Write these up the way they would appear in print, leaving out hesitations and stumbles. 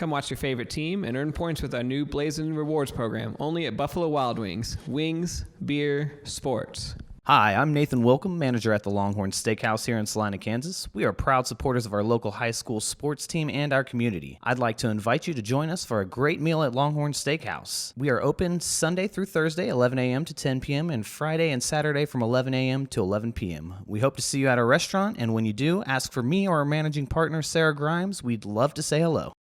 Come watch your favorite team and earn points with our new Blazin' Rewards program, only at Buffalo Wild Wings. Wings, beer, sports. Hi, I'm Nathan Wilcom, manager at the Longhorn Steakhouse here in Salina, Kansas. We are proud supporters of our local high school sports team and our community. I'd like to invite you to join us for a great meal at Longhorn Steakhouse. We are open Sunday through Thursday, 11 a.m. to 10 p.m., and Friday and Saturday from 11 a.m. to 11 p.m. We hope to see you at our restaurant, and when you do, ask for me or our managing partner, Sarah Grimes. We'd love to say hello.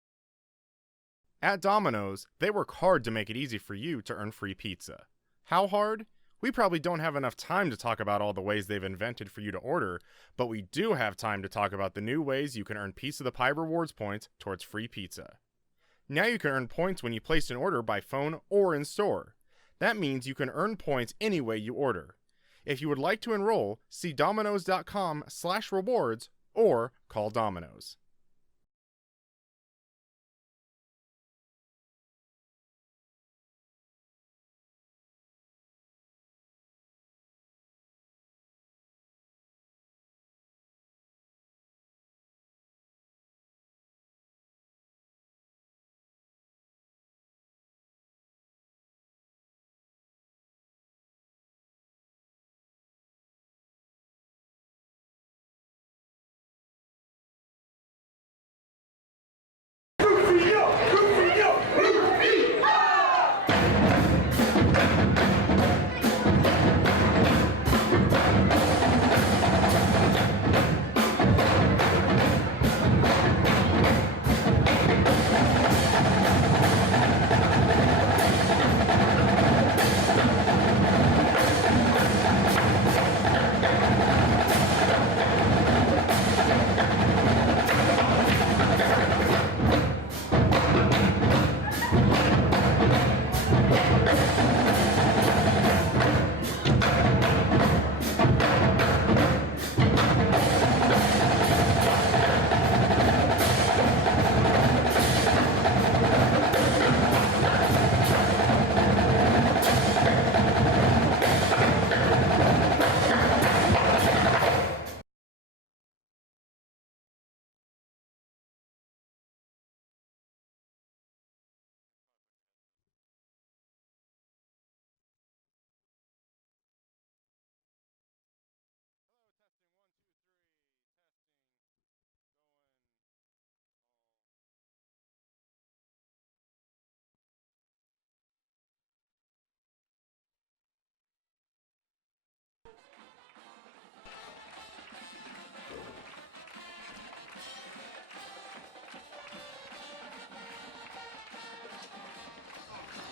At Domino's, they work hard to make it easy for you to earn free pizza. How hard? We probably don't have enough time to talk about all the ways they've invented for you to order, but we do have time to talk about the new ways you can earn Piece of the Pie rewards points towards free pizza. Now you can earn points when you place an order by phone or in store. That means you can earn points any way you order. If you would like to enroll, see dominos.com/rewards or call Domino's.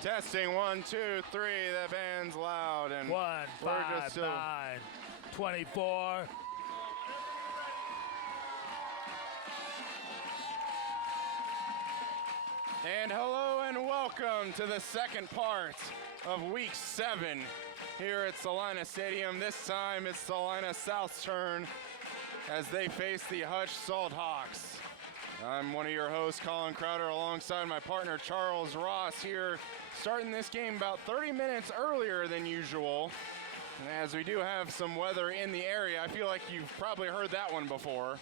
Testing 1, 2, 3. The band's loud and 1, 5, 9, 24. And hello and welcome to the second part of Week 7 here at Salina Stadium. This time it's Salina South's turn as they face the Hutch Salt Hawks. I'm one of your hosts, Colin Crowder, alongside my partner Charles Ross here, starting this game about 30 minutes earlier than usual. As we do have some weather in the area, I feel like you've probably heard that one before.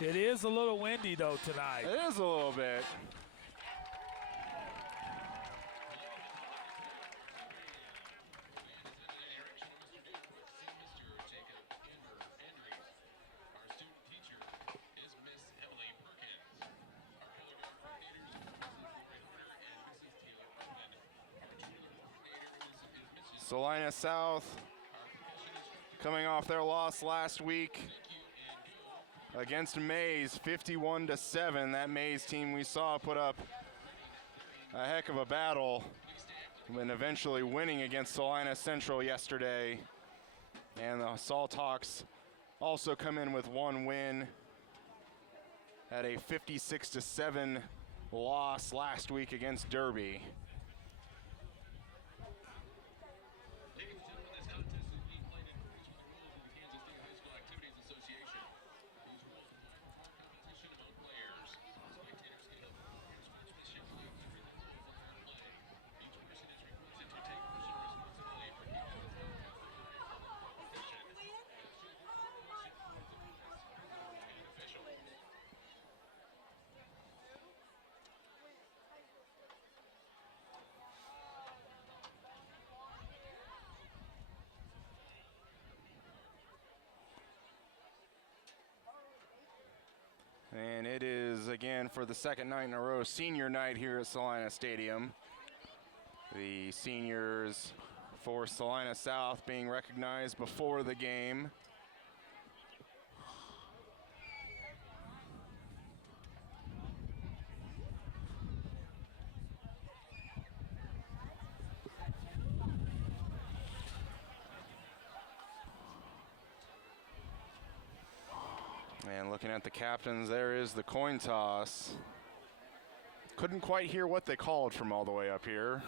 It is a little windy, though, tonight. It is a little bit. Salina South coming off their loss last week against Mays, 51-7. That Mays team we saw put up a heck of a battle and eventually winning against Salina Central yesterday. And the Salt Hawks also come in with one win at a 56-7 loss last week against Derby. And it is, again, for the second night in a row, senior night here at Salina Stadium. The seniors for Salina South being recognized before the game. And looking at the captains, there is the coin toss. Couldn't quite hear what they called from all the way up here.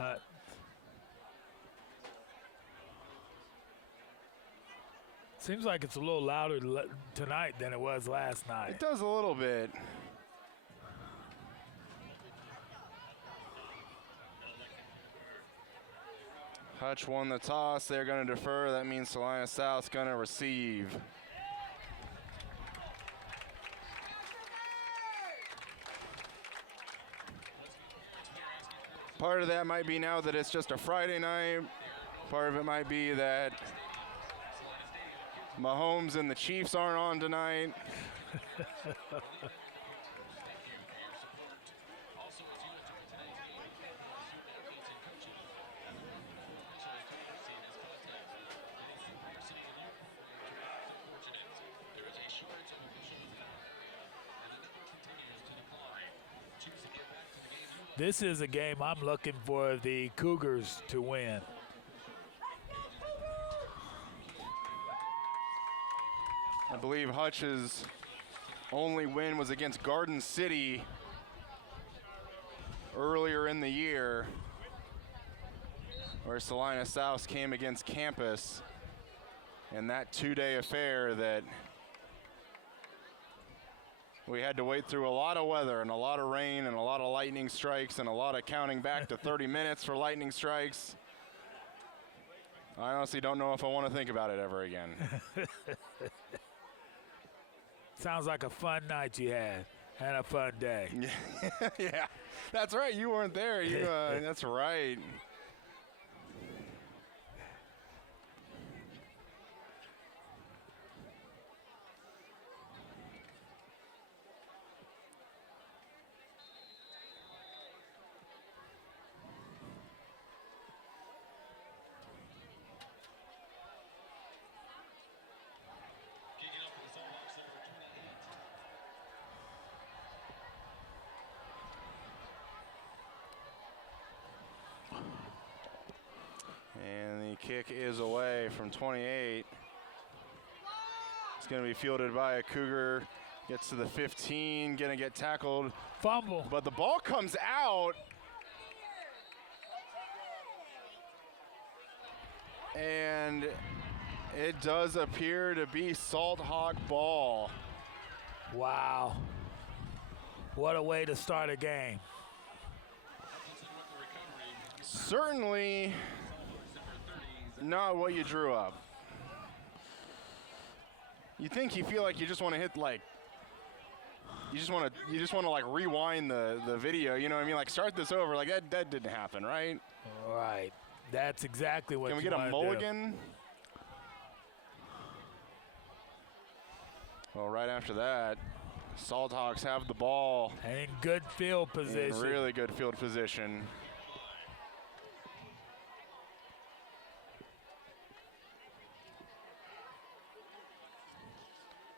Seems like it's a little louder tonight than it was last night. It does a little bit. Hutch won the toss. They're going to defer. That means Salina South's going to receive. Part of that might be now that it's just a Friday night. Part of it might be that Mahomes and the Chiefs aren't on tonight. This is a game I'm looking for the Cougars to win. I believe Hutch's only win was against Garden City earlier in the year, where Salina South came against Campus, and that two-day affair that we had to wait through a lot of weather and a lot of rain and a lot of lightning strikes and a lot of counting back to 30 minutes for lightning strikes. I honestly don't know if I want to think about it ever again. Sounds like a fun night you had and a fun day. Yeah, that's right. You weren't there. That's right. And the kick is away from 28. It's going to be fielded by a Cougar. Gets to the 15, going to get tackled. Fumble. But the ball comes out. And it does appear to be Salt Hawk ball. Wow. What a way to start a game. Certainly not what you drew up. You feel like you just want to hit you just want to like rewind the video, you know what I mean? Like start this over, like that didn't happen, right? All right. That's exactly what Can we you get a wanna mulligan? do. Well, right after that, Salt Hawks have the ball. And in good field position. In really good field position.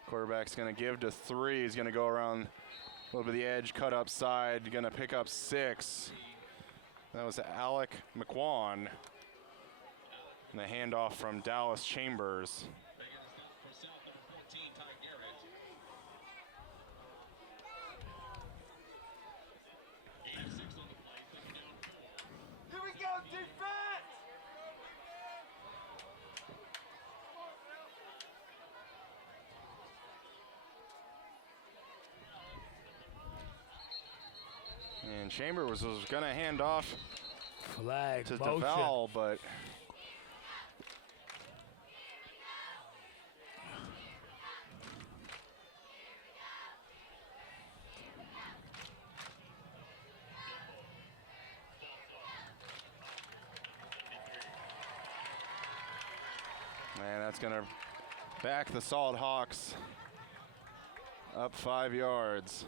Quarterback's going to give to 3. He's going to go around a little bit of the edge, cut up side, going to pick up 6. That was Alec McQuan. And the handoff from Dallas Chambers. Here we go, defense! And Chambers was going to hand off Flag to motion. DeVal, but man, that's going to back the Salt Hawks Up 5 yards.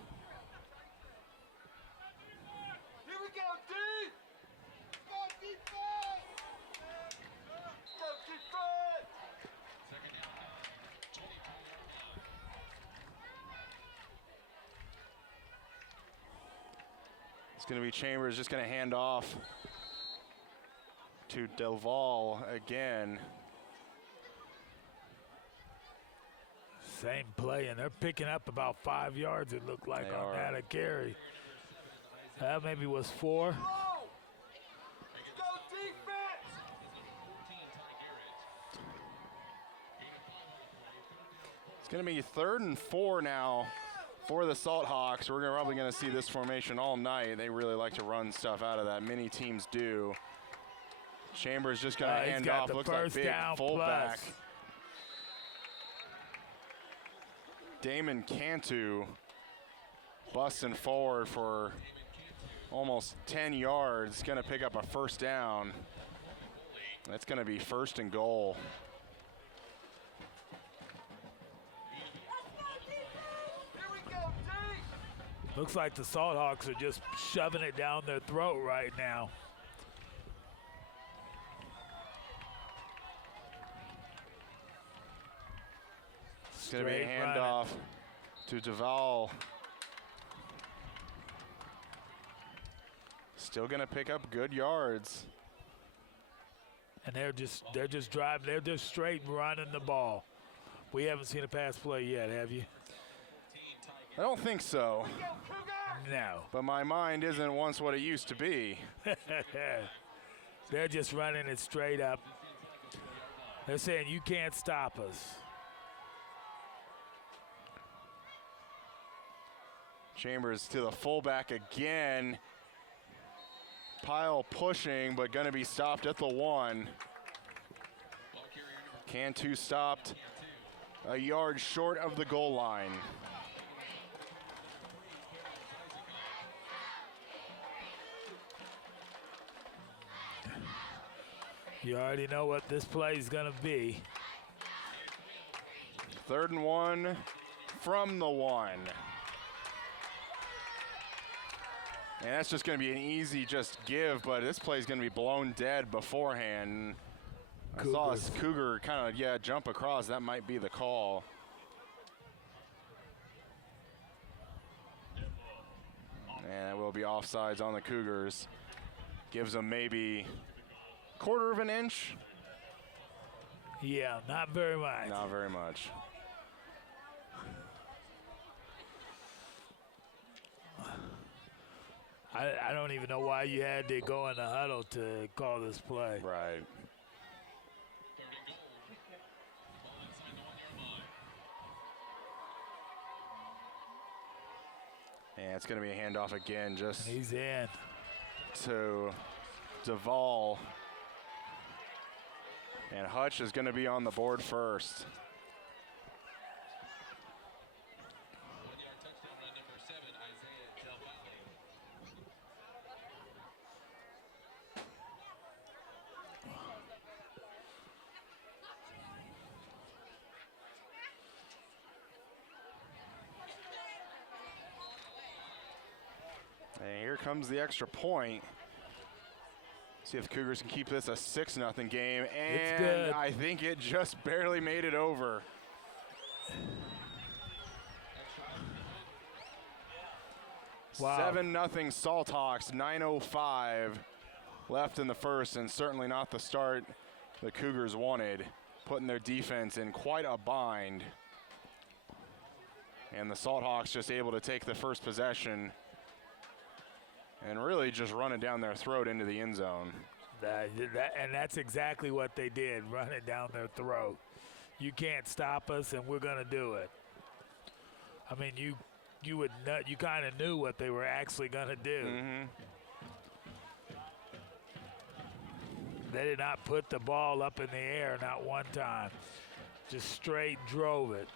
Here we go, D! Go defense! Go defense! It's going to be Chambers just going to hand off to Delval again. Same play, and they're picking up about 5 yards, it looked like, They on are. that a carry. That maybe was 4. Go! Go defense! It's going to be 3rd and 4 now for the Salt Hawks. We're probably going to see this formation all night. They really like to run stuff out of that. Many teams do. Chambers just going to He's hand got off. the Looks like first big down fullback. plus. Damon Cantu busting forward for almost 10 yards. Going to pick up a first down. That's going to be 1st and goal. Here we go, D! Looks like the Salt Hawks are just shoving it down their throat right now. It's going to be a Straight running. handoff to Duval. Still going to pick up good yards. And they're just driving. They're just straight running the ball. We haven't seen a pass play yet, have you? I don't think so, Go Cougar! No. but my mind isn't once what it used to be. They're just running it straight up. They're saying you can't stop us. Chambers to the fullback again. Pile pushing, but going to be stopped at the 1. Cantu stopped a yard short of the goal line. You already know what this play is going to be. 3rd and 1 from the 1. And that's just going to be an easy just give, but this play is going to be blown dead beforehand. I saw a Cougars. Cougar kind of, jump across. That might be the call. And it will be offsides on the Cougars. Gives them maybe 1/4 of an inch. Yeah, not very much. Not very much. I don't even know why you had to go in the huddle to call this play. Right. And it's going to be a handoff again, just He's in. to Duval. And Hutch is going to be on the board first. And here comes the extra point. See if the Cougars can keep this a 6-0 game. And good. I think it just barely made it over. Wow. 7-0 Salt Hawks, 9:05 left in the first, and certainly not the start the Cougars wanted, putting their defense in quite a bind. And the Salt Hawks just able to take the first possession and really just run it down their throat into the end zone. And that's exactly what they did, run it down their throat. You can't stop us, and we're going to do it. I mean, you kind of knew what they were actually going to do. Mm-hmm. They did not put the ball up in the air, not one time. Just straight drove it.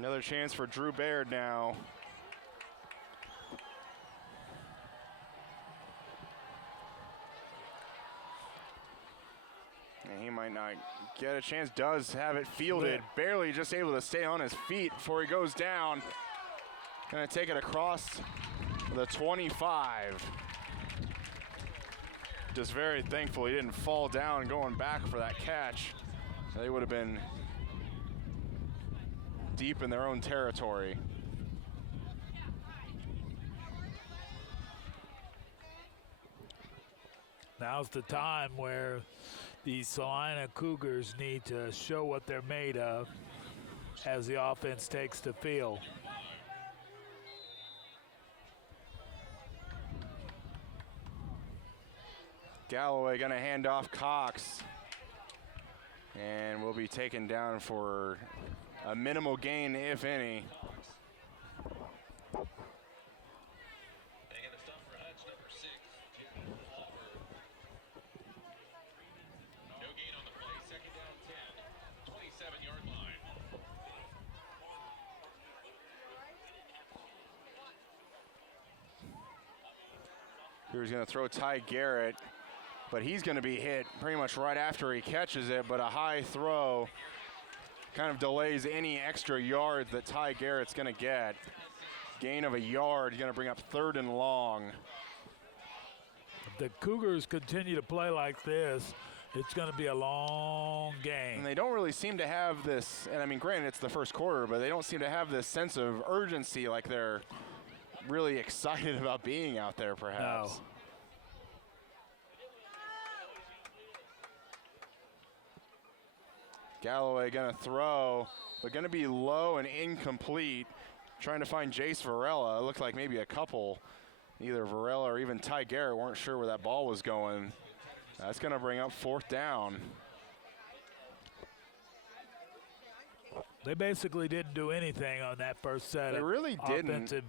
Another chance for Drew Baird now. And he might not get a chance. Does have it fielded. Barely just able to stay on his feet before he goes down. Gonna take it across the 25. Just very thankful he didn't fall down going back for that catch. They would have been deep in their own territory. Now's the time where the Salina Cougars need to show what they're made of as the offense takes the field. Galloway gonna hand off Cox and will be taken down for a minimal gain, if any. Taking a stop for Hutch, number 6. No gain on the play, second down 10, 27-yard line. Here's gonna throw Ty Garrett, but he's gonna be hit pretty much right after he catches it, but a high throw kind of delays any extra yards that Ty Garrett's gonna get. Gain of a yard, gonna bring up 3rd and long. If the Cougars continue to play like this, it's going to be a long game. And they don't really seem to have this, and I mean, granted, it's the first quarter, but they don't seem to have this sense of urgency like they're really excited about being out there, perhaps. No. Galloway gonna throw, but gonna be low and incomplete. Trying to find Jace Varela. It looked like maybe a couple, either Varela or even Ty Garrett, weren't sure where that ball was going. That's gonna bring up 4th down. They basically didn't do anything on that first set. They of really didn't. Offensive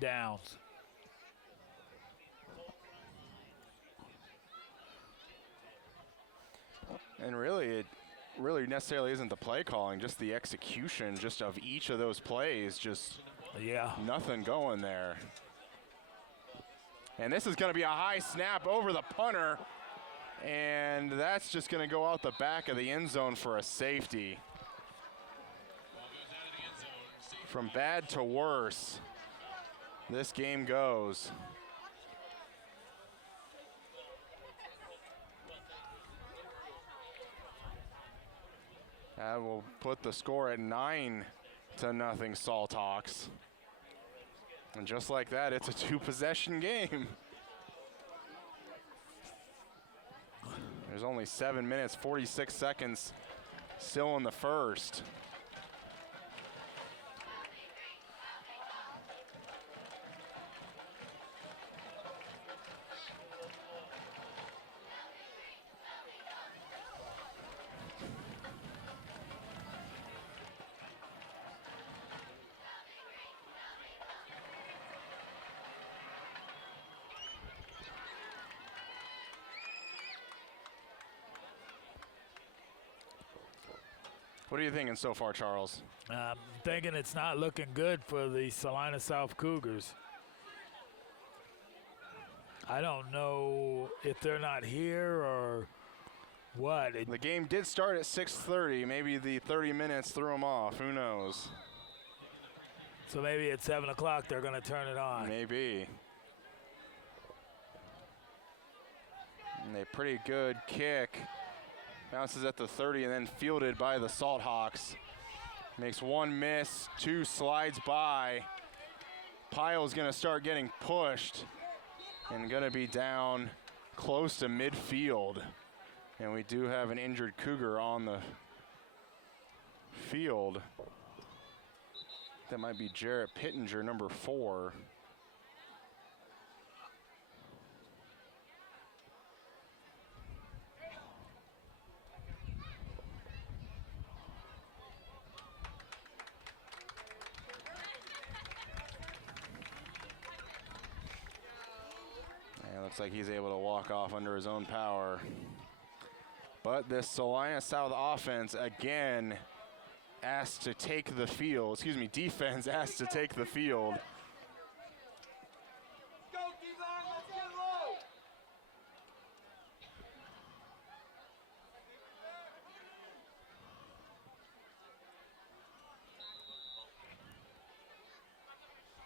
downs. And really, it really necessarily isn't the play calling, just the execution just of each of those plays, just Yeah. nothing going there. And this is going to be a high snap over the punter, and that's just going to go out the back of the end zone for a safety. From bad to worse, this game goes. That will put the score at 9-0 Salthawks. And just like that, it's a 2-possession game. There's only 7 minutes, 46 seconds still in the first. What are you thinking so far, Charles? I'm thinking it's not looking good for the Salina South Cougars. I don't know if they're not here or what. The game did start at 6:30. Maybe the 30 minutes threw them off. Who knows? So maybe at 7 o'clock they're going to turn it on. Maybe. And a pretty good kick. Bounces at the 30 and then fielded by the Salthawks. Makes one miss, 2 slides by. Pyle's gonna start getting pushed and gonna be down close to midfield. And we do have an injured Cougar on the field. That might be Jarrett Pittenger, number 4. Looks like he's able to walk off under his own power. But this Salina South offense, again, asked to take the field. Excuse me, defense asked to take the field. Go D-line, let's get low.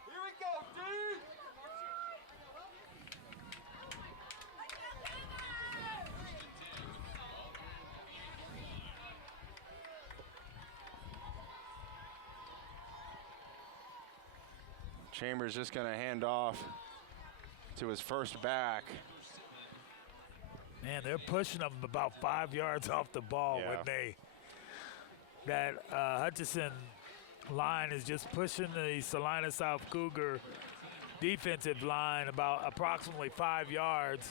Here we go, D. Chambers just going to hand off to his first back. Man, they're pushing them about 5 yards off the ball Yeah. when that Hutchinson line is just pushing the Salina South Cougar defensive line about approximately 5 yards.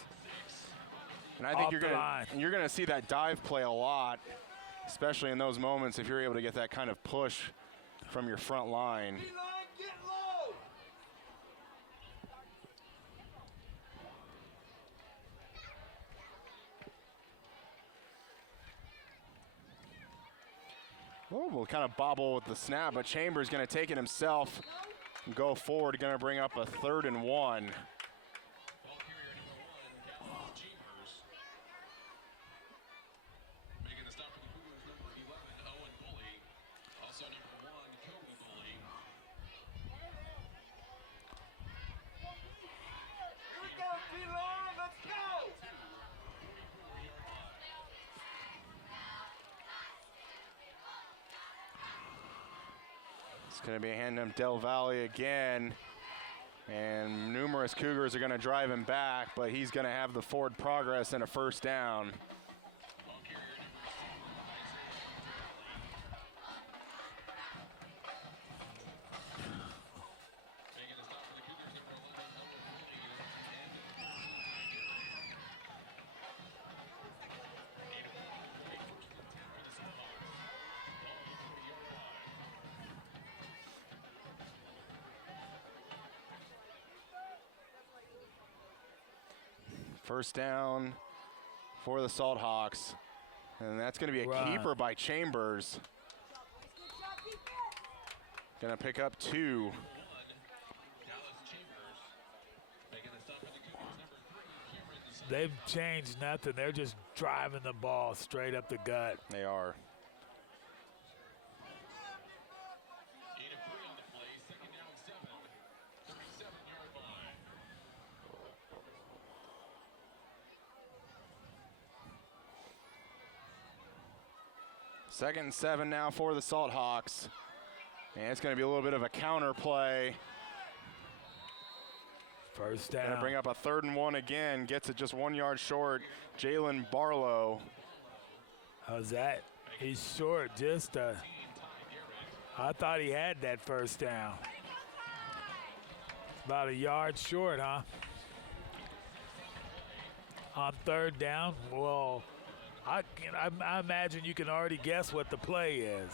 And I think Off the line. you're going to see that dive play a lot, especially in those moments if you're able to get that kind of push from your front line. D-line, get low. Oh, we'll kind of bobble with the snap, but Chambers going to take it himself and go forward. Going to bring up a 3rd and 1. Ball carrier number 1, Calvin Chambers. Making the stop for the Cougars, number 11, Owen Bully. Also number 1, Kobe Bully. Here we go, D-line, let's go. It's going to be a hand to Del Valle again. And numerous Cougars are going to drive him back, but he's going to have the forward progress and a first down. Ball carrier number 7, Isaiah Making the stop for the Cougars, number 11, Owen Bully. First down for the Salt Hawks. And that's going to be a Right. keeper by Chambers. Going to pick up 2. Making the stop for the Cougars, number 3, Cameron. They've changed nothing. They're just driving the ball straight up the gut. They are. 8 of 3 on the play, 2nd down 7, 37-yard line. Second and 7 now for the Salt Hawks. And it's going to be a little bit of a counter play. First Going to down. bring up a 3rd and 1 again. Gets it just 1 yard short. Jalen Barlow. How's that? He's short, just I thought he had that first down. About a yard short, huh? On 3rd down, well, I imagine you can already guess what the play is.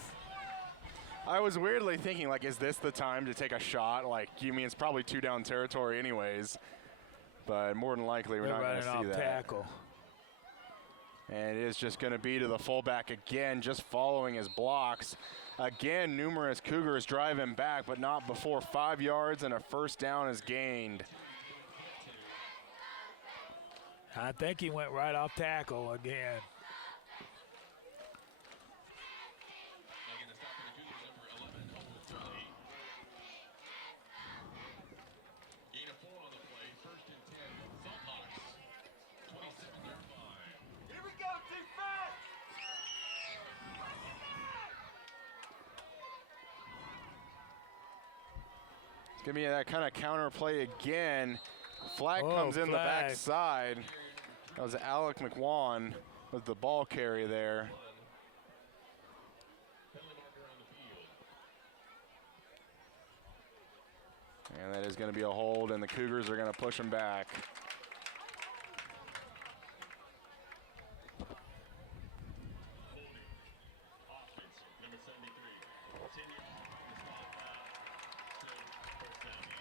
I was weirdly thinking, like, is this the time to take a shot? Like, you mean it's probably 2 down territory anyways. But more than likely, we're They're not going to running see off that. tackle. And it is just going to be to the fullback again, just following his blocks. Again, numerous Cougars drive him back, but not before 5 yards and a first down is gained. I think he went right off tackle again. Making the stop for the Cougars, number 11, Owen Bully. Gain of 4 on the play, 1st and 10, Salt Hawks. 27-yard line. Here we go, defense. It's going to be that kind of counter play again. Flag Oh, comes in the flag. backside. That was Alec McWan with the ball carry there. Penalty marker on the field. And that is going to be a hold, and the Cougars are going to push him back. Offense, number 73. 10 yards on the spot foul. So, first down.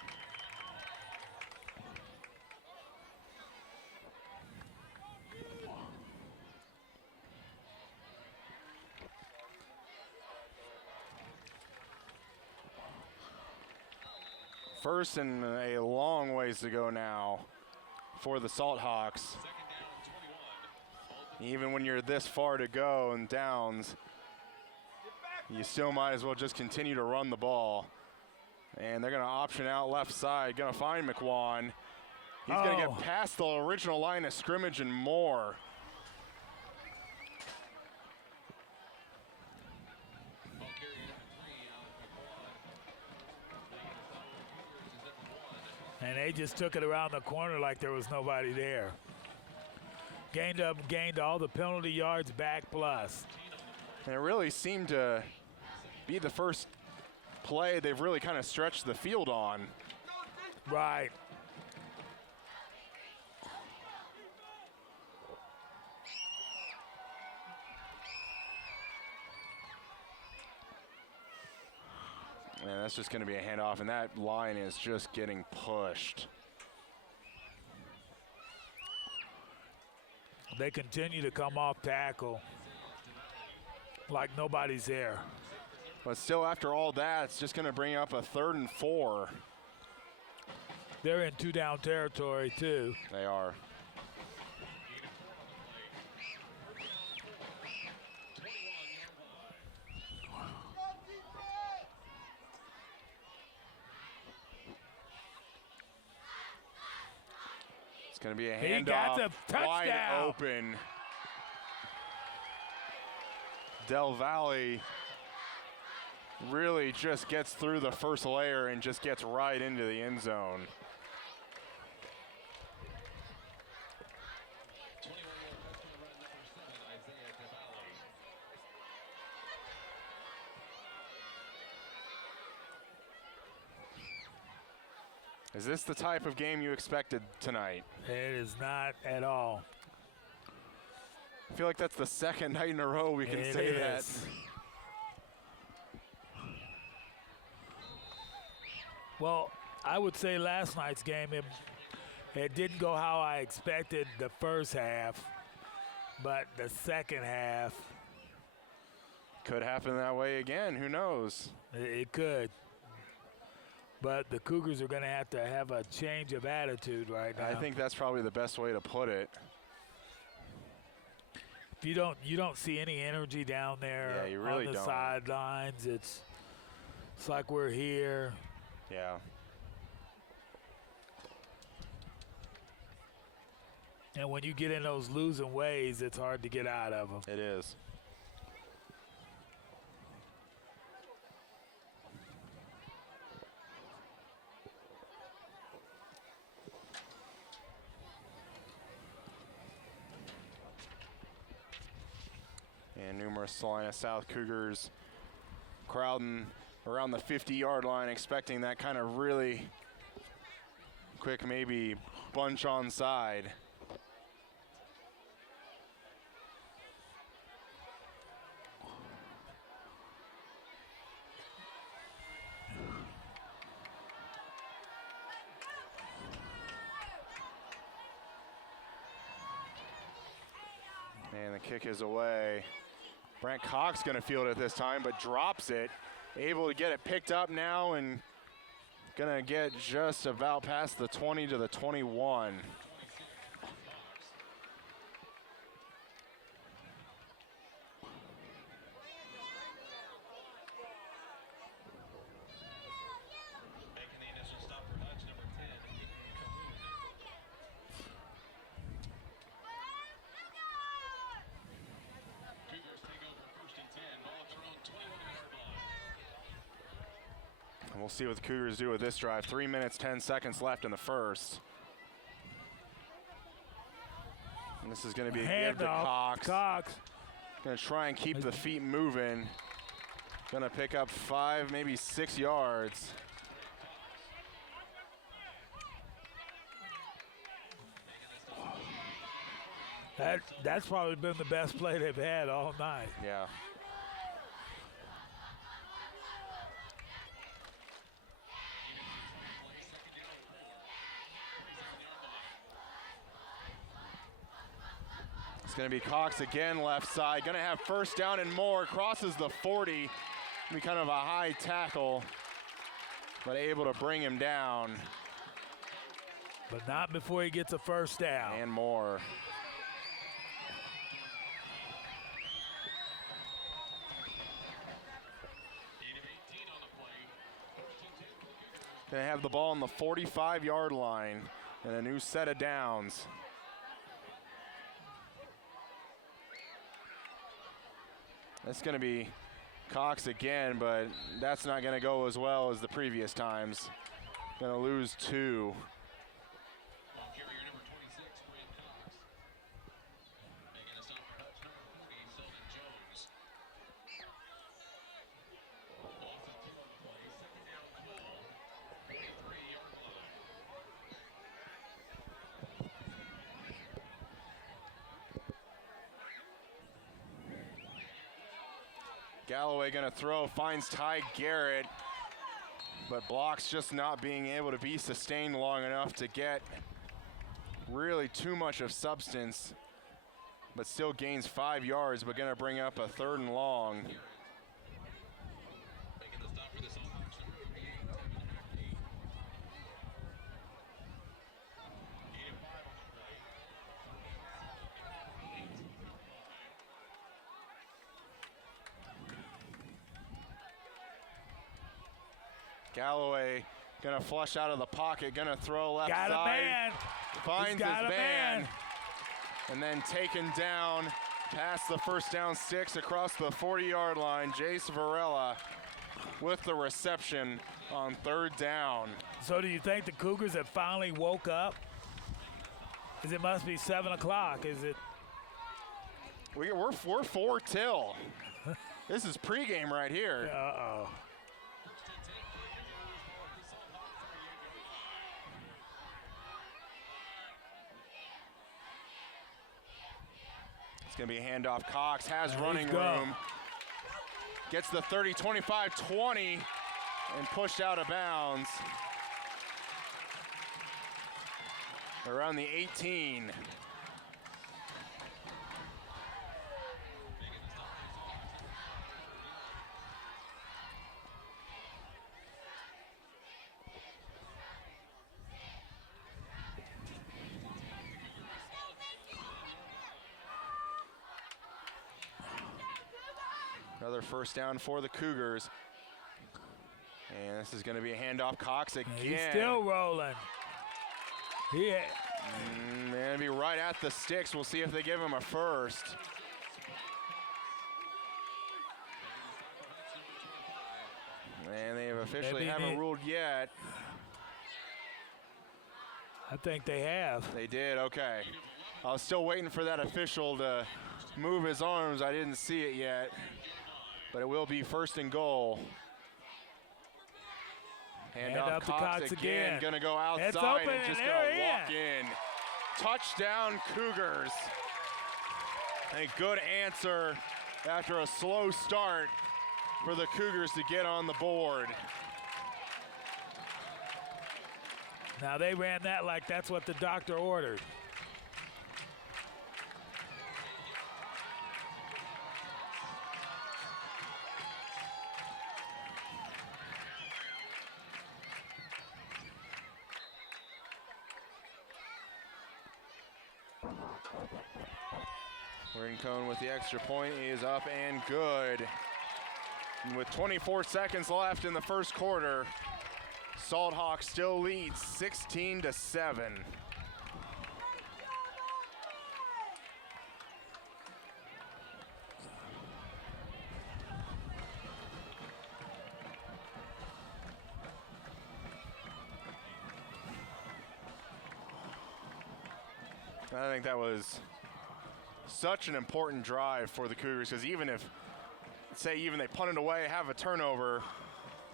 First and a long ways to go now for the Salt Hawks. Even when you're this far to go in downs, you still might as well just continue to run the ball. And they're going to option out left side, going to find McWan. He's going to get past the original line of scrimmage and more. And they just took it around the corner like there was nobody there. Gained all the penalty yards back plus. And it really seemed to be the first play they've really kind of stretched the field on. Right. And that's just going to be a handoff, and that line is just getting pushed. They continue to come off tackle like nobody's there. But still, after all that, it's just going to bring up a 3rd and 4. They're in 2-down territory, too. They are. It's going to be a He got handoff, the wide touchdown. open. Del Valle really just gets through the first layer and just gets right into the end zone. 21-yard touchdown run, number 7, Isaiah Cavalli. Is this the type of game you expected tonight? It is not at all. I feel like that's the second night in a row we can It say that. is. Well, I would say last night's game, it didn't go how I expected the first half, but the second half, Could happen that way again, who knows? it could. But the Cougars are going to have a change of attitude right now. I think that's probably the best way to put it. If you don't see any energy down there Yeah, you really on the don't. sidelines. It's like we're here. Yeah. And when you get in those losing ways, it's hard to get out of them. It is. And numerous Salina South Cougars crowding around the 50-yard line, expecting that kind of really quick maybe bunch on side. And the kick is away. Brent Cox going to field it this time, but drops it. Able to get it picked up now and going to get just about past the 20 to the 21. Making the initial stop for Hutch, number 10, Cahoon. Cougars take over 1st and 10, ball at their own 21-yard line. And we'll see what the Cougars do with this drive. 3 minutes, 10 seconds left in the first. And this is going to be a give to Handoff. Cox. Going to try and keep the feet moving. Going to pick up 5, maybe 6 yards. That's probably been the best play they've had all night. Yeah. It's going to be Cox again, left side. Going to have first down and more. Crosses the 40. Be kind of a high tackle. but able to bring him down But not before he gets a first down. and more. Gonna have the ball on the 45-yard line and a new set of downs. That's gonna be Cox again, but that's not gonna go as well as the previous times. Gonna lose 2. Carrier number 26, Quinn Cox. Making a stop for Hutch number 40, Sullivan Jones. Loss of 2 on the play, second down 12, 43-yard line. Galloway gonna throw, finds Ty Garrett, but blocks just not being able to be sustained long enough to get really too much of substance, but still gains 5 yards, but gonna bring up a 3rd and long. Making the stop for the Seahawks, number 38, Tevin Ackley. 8 and 5 on the play. 18-yard line. Galloway gonna flush out of the pocket, gonna throw left Got a side. man. Finds He's got his a man. man. And then taken down past the first down 6 across the 40-yard line. Jace Varela with the reception on 3rd down. So do you think the Cougars have finally woke up? Because it must be 7 o'clock. Is it? We're 4 till. This is pregame right here. Uh-oh. It's going to be a handoff. Cox has There running you go. room. Gets the 30, 25, 20, and pushed out of bounds. Around the 18. Another first down for the Cougars. And this is going to be a handoff. Cox again. He's still rolling. They're going to be right at the sticks. We'll see if they give him a first. And they have officially Maybe haven't they- ruled yet. I think they have. They did, okay. I was still waiting for that official to move his arms. I didn't see it yet. But it will be 1st and goal. Hand Hand off up to Cox Cox again. again. Gonna go outside It's open and just and gonna they're walk in. Touchdown Cougars. A good answer after a slow start for the Cougars to get on the board. Now they ran that like that's what the doctor ordered. Rincon with the extra point is up and good. And with 24 seconds left in the first quarter, Salt Hawk still leads 16-7. I think that was such an important drive for the Cougars, because even if, say, even they punt it away, have a turnover,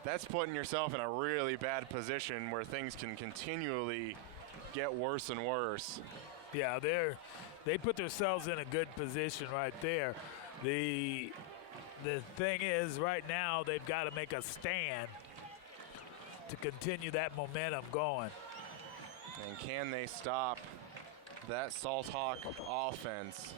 that's putting yourself in a really bad position where things can continually get worse and worse. Yeah, they put themselves in a good position right there. The thing is, right now they've got to make a stand to continue that momentum going. And can they stop that Salt Hawk offense?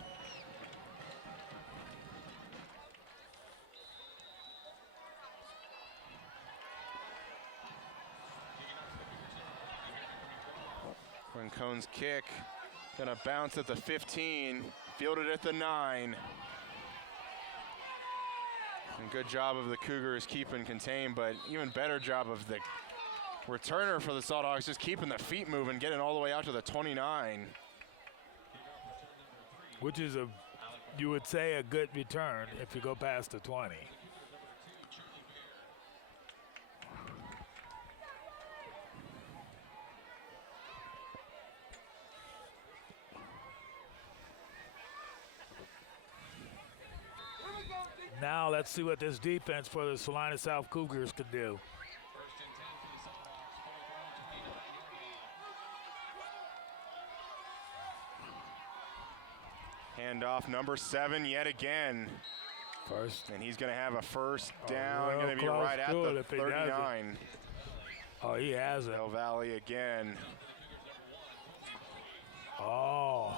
And Cohn's kick gonna bounce at the 15, fielded at the 9. And good job of the Cougars keeping contained, but even better job of the returner for the Salt Hawks, just keeping the feet moving, getting all the way out to the 29. Which is you would say a good return if you go past the 20. Now let's see what this defense for the Salina South Cougars can do. Handoff number 7 yet again. First. And he's going to have a first down, real going to be close right at to it the if he does it. 39. Oh, he has it. Del Valle again. Oh.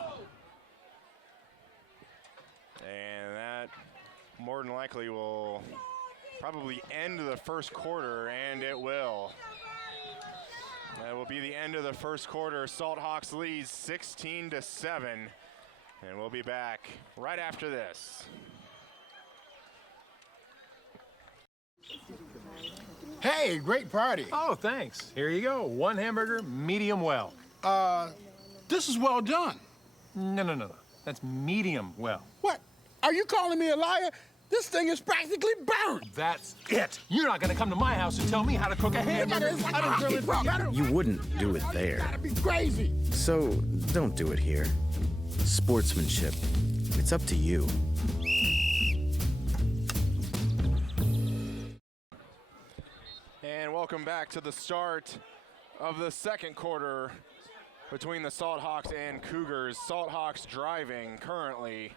And that more than likely will probably end the first quarter, and it will. That will be the end of the first quarter. Salt Hawks leads 16-7, and we'll be back right after this. Hey, great party. Oh, thanks. Here you go. 1 hamburger, medium well. This is well done. No. That's medium well. What? Are you calling me a liar? This thing is practically burnt. That's it. You're not gonna come to my house and tell me how to cook a hamburger. It's like a hockey puck. You wouldn't do it there. Gotta be crazy. So don't do it here. Sportsmanship. It's up to you. And welcome back to the start of the second quarter between the Salt Hawks and Cougars. Salt Hawks driving currently.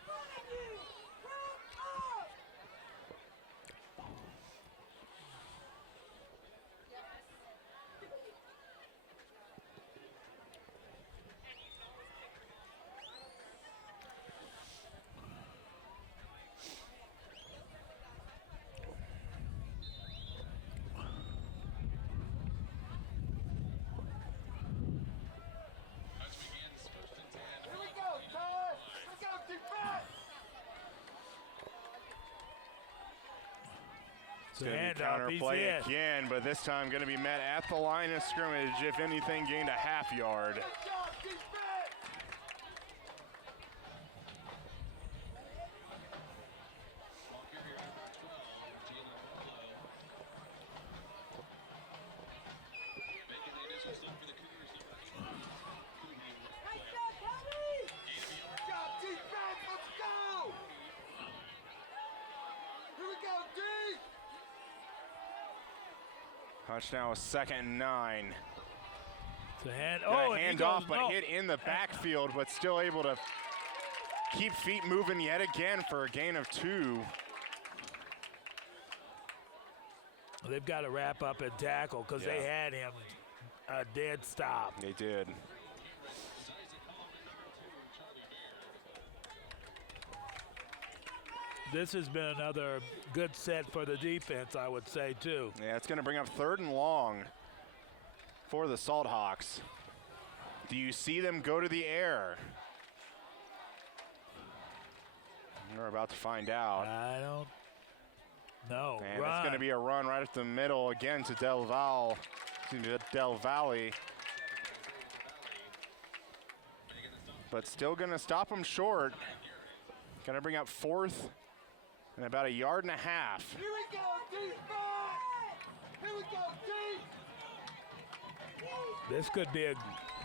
Here we go, Tyler. Let's go, defense. It's a Gonna be handoff. He's counterplay in. again, but this time going to be met at the line of scrimmage. If anything, gained a half yard. Good job, defense. Making the initial stop for the Cougars, number 8. Good job, defense. Let's go. Here we go, D. Hutch now a 2nd and 9. It's a hand. Got Oh, a and he hand goes, off, but no. hit in the backfield, but still able to keep feet moving yet again for a gain of 2. They've got to wrap up and tackle because they Yeah. had him a dead stop. They did. This has been another good set for the defense, I would say, too. Yeah, it's going to bring up 3rd and long for the Salt Hawks. Do you see them go to the air? We're about to find out. I don't know. And it's going to be a run right at the middle again to Del Valle. But still going to stop them short. Going to bring up 4th and about 1.5 yards. Here we go, defense. Here we go, D. This could be a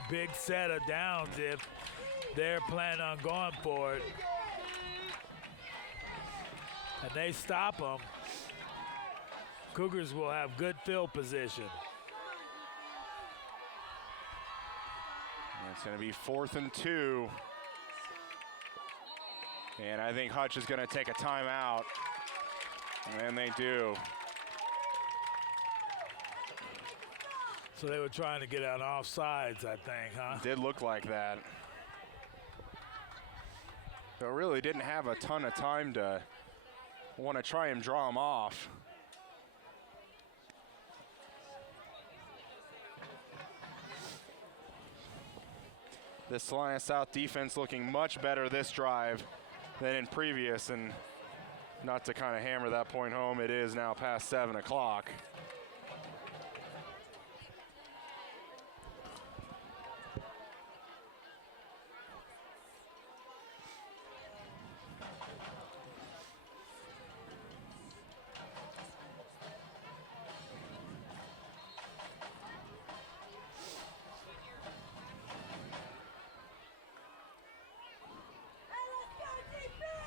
big set of downs if they're planning on going for it. And they stop them. Cougars will have good field position. It's going to be 4th and 2. And I think Hutch is going to take a timeout. And they do. So they were trying to get out offsides, I think, huh? Did look like that. But really didn't have a ton of time to want to try and draw him off. The Salina South defense looking much better this drive than in previous, and not to kind of hammer that point home, it is now past 7 o'clock.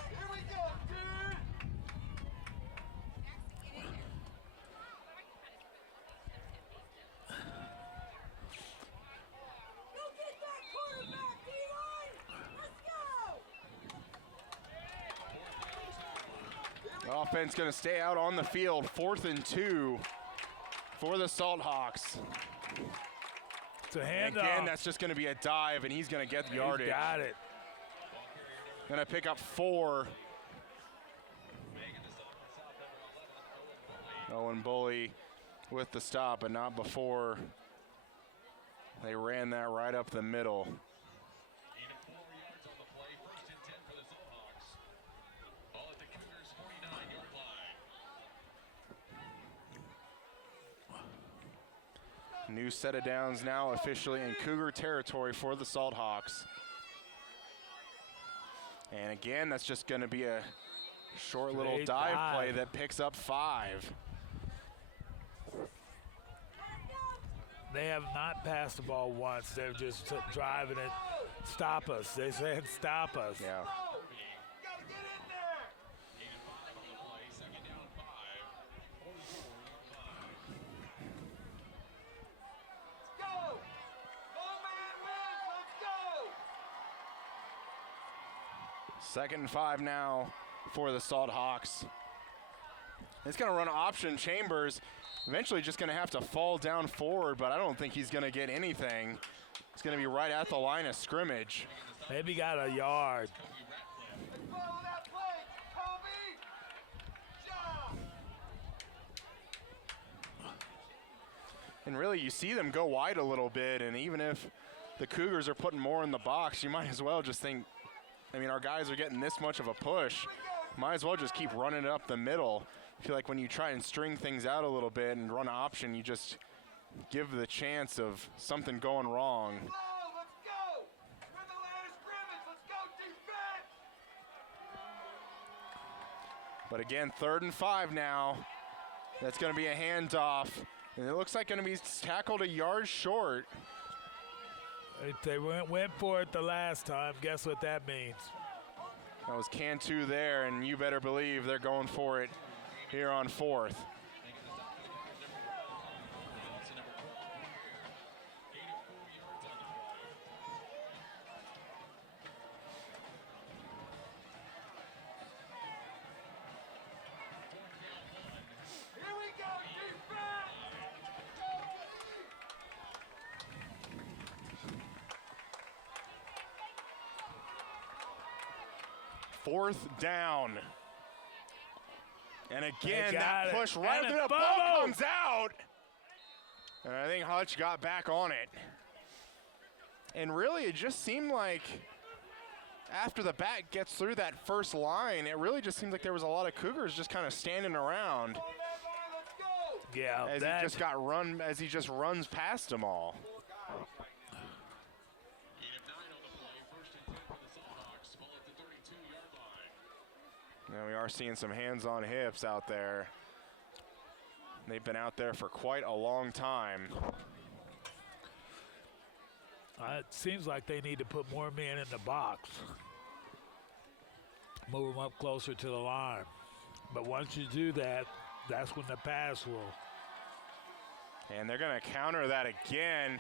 Here we go, dude! Go get that quarterback, D-line! Let's go! Offense going to stay out on the field, 4th and 2 for the Salt Hawks. It's a And handoff. again, that's just going to be a dive, and he's going to get the yardage. He's got it. Going to pick up 4. Owen Bully with the stop, but not before they ran that right up the middle. Gain of 4 yards on the play. 1st and 10 for the Salthawks. Ball at the Cougars' 49-yard line. New set of downs now officially in Cougar territory for the Salt Hawks. And again, that's just going to be a short little Great dive play dive. that picks up 5. They have not passed the ball once. They're just driving it. Stop us. They said stop us. Yeah. Gotta get in there! Gain of 5 on the play. 2nd down, 5. 44-yard line. Let's go! No man wins, let's go! 2nd and 5 now for the Salt Hawks. It's going to run option. Chambers eventually just going to have to fall down forward, but I don't think he's going to get anything. It's going to be right at the line of scrimmage. Maybe got a yard. Let's follow that play, Kobe! Job! And really, you see them go wide a little bit, and even if the Cougars are putting more in the box, you might as well just think, I mean, our guys are getting this much of a push. Might as well just keep running it up the middle. I feel like when you try and string things out a little bit and run option, you just give the chance of something going wrong. Slow, let's go! We're in the line of scrimmage, let's go, defense! But again, 3rd and 5 now. That's going to be a handoff. And it looks like going to be tackled a yard short. If they went for it the last time, guess what that means? That was Cantu there, and you better believe they're going for it here on 4th. Here we go, defense! Go, Fourth down. And again, They got that it. push right And after a the ball fumble. comes out. And I think Hutch got back on it. And really, it just seemed like after the back gets through that first line, it really just seems like there was a lot of Cougars just kind of standing around on that line, let's go! Yeah, as that, he just got run, as he just runs past them all. Gain of 9 on the play. 1st and 10 for the Salthawks. Ball at the 32-yard line. Now we are seeing some hands on hips out there. They've been out there for quite a long time. it seems like they need to put more men in the box. Move them up closer to the line. But once you do that, that's when the pass will. And they're going to counter that again.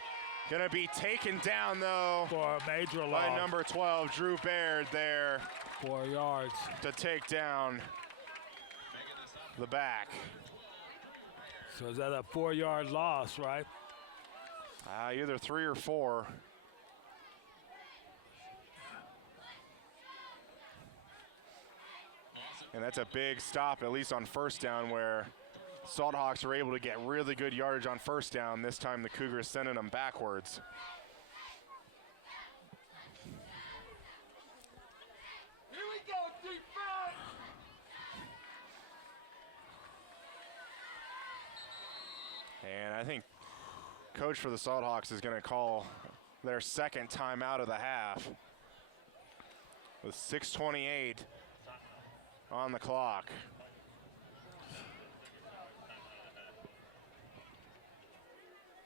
Going to be taken down, though, For a major by loss. number 12, Drew Baird there 4 yards. to take down the back. So is that a 4-yard loss, right? Either 3 or 4. And that's a big stop, at least on first down, where Salt Hawks were able to get really good yardage on first down. This time the Cougars sending them backwards. And I think coach for the Salt Hawks is going to call their second timeout of the half with 6:28 on the clock.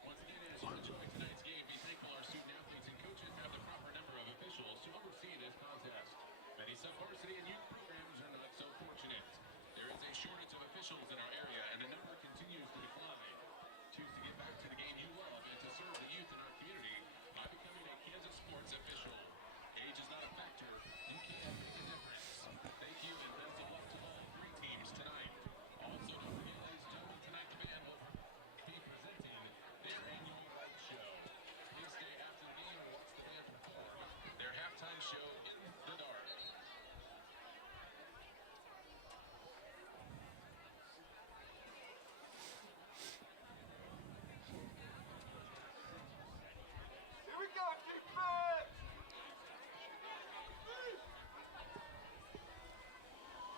Once again, as you enjoy tonight's game, be thankful our student athletes and coaches have the proper number of officials to oversee this contest. Many sub-varsity and youth programs are not so fortunate. There is a shortage of officials in our area, and the number continues to decline. Choose to get back to the game you love and to serve the youth in our community by becoming a Kansas sports official. Age is not a factor. You can make a difference. Thank you, and best of luck to all three teams tonight. Also, don't forget, ladies and gentlemen, tonight the band will be presenting their annual light show. Please stay after the game and watch the band perform their halftime show in the dark. Here we go, defense!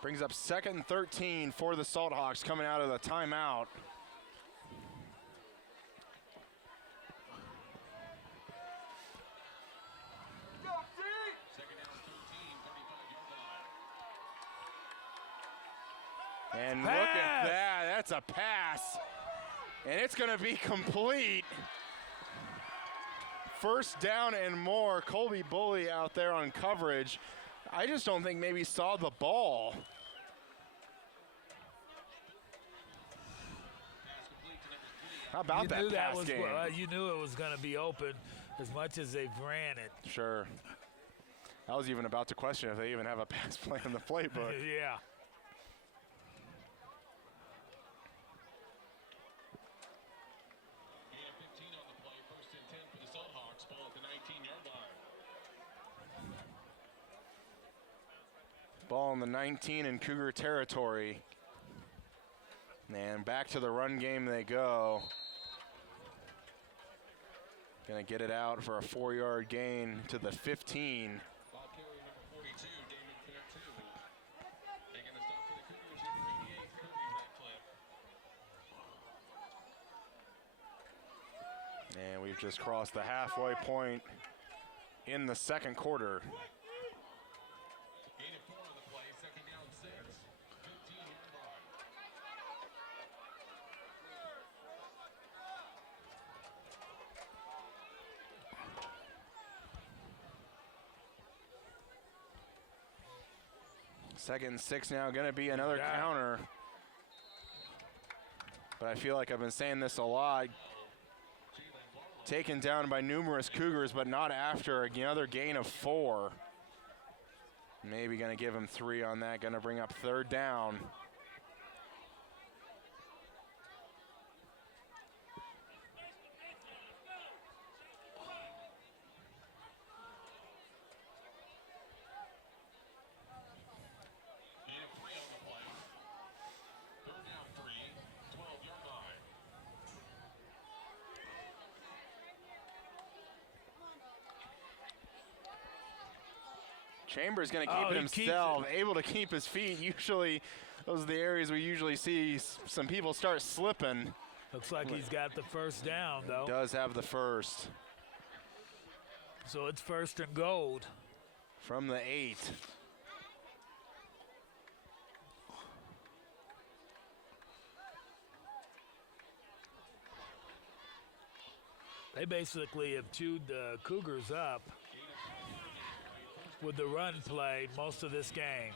Brings up 2nd and 13 for the Salt Hawks coming out of the timeout. Go, D! Second down, 13, 35-yard line. And look at that, that's a pass. And it's gonna be complete. First down and more. Colby Bully out there on coverage. I just don't think maybe saw the ball. How about You that knew pass was, game? you knew it was going to be open as much as they've ran it. Sure. I was even about to question if they even have a pass play in the playbook. Yeah. Gain of 15 on the play, 1st and 10 for the Salt Hawks, ball at the 19-yard line. Ball in the 19 in Cougar territory. And back to the run game they go. Gonna get it out for a 4-yard gain to the 15. Ball carrier number 42, Damon Fairtoo. Making the stop for the Cougars, number 88, Kirby Ratcliffe. And we've just crossed the halfway point in the second quarter. Gain of 4 on the play, 2nd down, 6, 15-yard line. Second and 6 now, gonna be another counter. But I feel like I've been saying this a lot. Taken down by numerous Cougars, but not after another gain of 4. Maybe gonna give him 3 on that, gonna bring up 3rd down. Gain of 3 on the play. 3rd down, 3, 12-yard line. Chambers going to Oh, keep it he keeps himself, able to keep his feet. Usually, those are the areas we usually see some people start slipping. Looks like he's got the first down, though. Does have the first So it's 1st and gold. from the 8. They basically have chewed the Cougars up with the run play most of this game.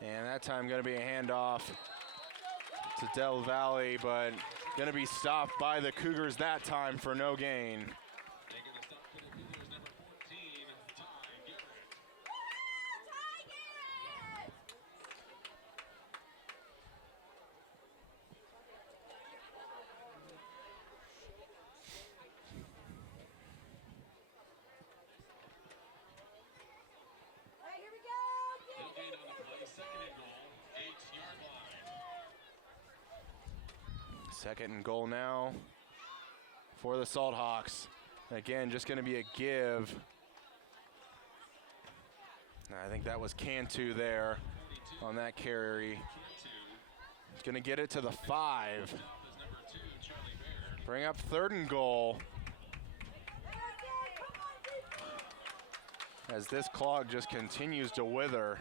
And that time going to be a handoff to Del Valle, but going to be stopped by the Cougars that time for no gain. Making the stop for the Cougars, number 14, Ty Garrett. All right, here we go. No gain on the play, 2nd and goal, 8-yard line. 2nd and goal now for the Salt Hawks. Again, just going to be a give. I think that was Cantu there on that carry. He's going to get it to the 5. Bring up 3rd and goal. As this clock just continues to wither.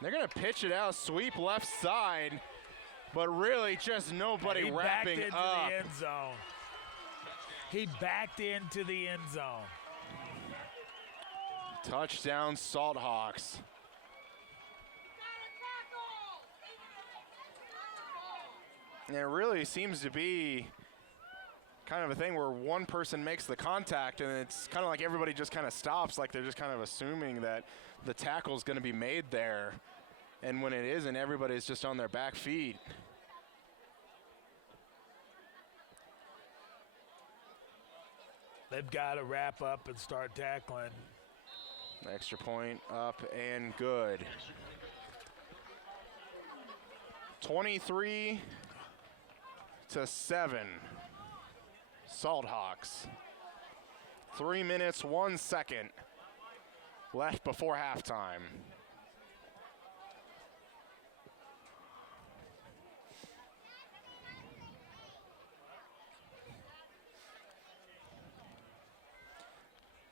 They're going to pitch it out, sweep left side, but really just nobody wrapping up. He backed into the end zone. He backed into the end zone. Touchdown, Salt Hawks. And it really seems to be kind of a thing where one person makes the contact and it's kind of like everybody just kind of stops, like they're just kind of assuming that the tackle is going to be made there. And when it isn't, everybody's just on their back feet. They've got to wrap up and start tackling. Extra point up and good. 23-7. Salt Hawks. 3 minutes, 1 second left before halftime.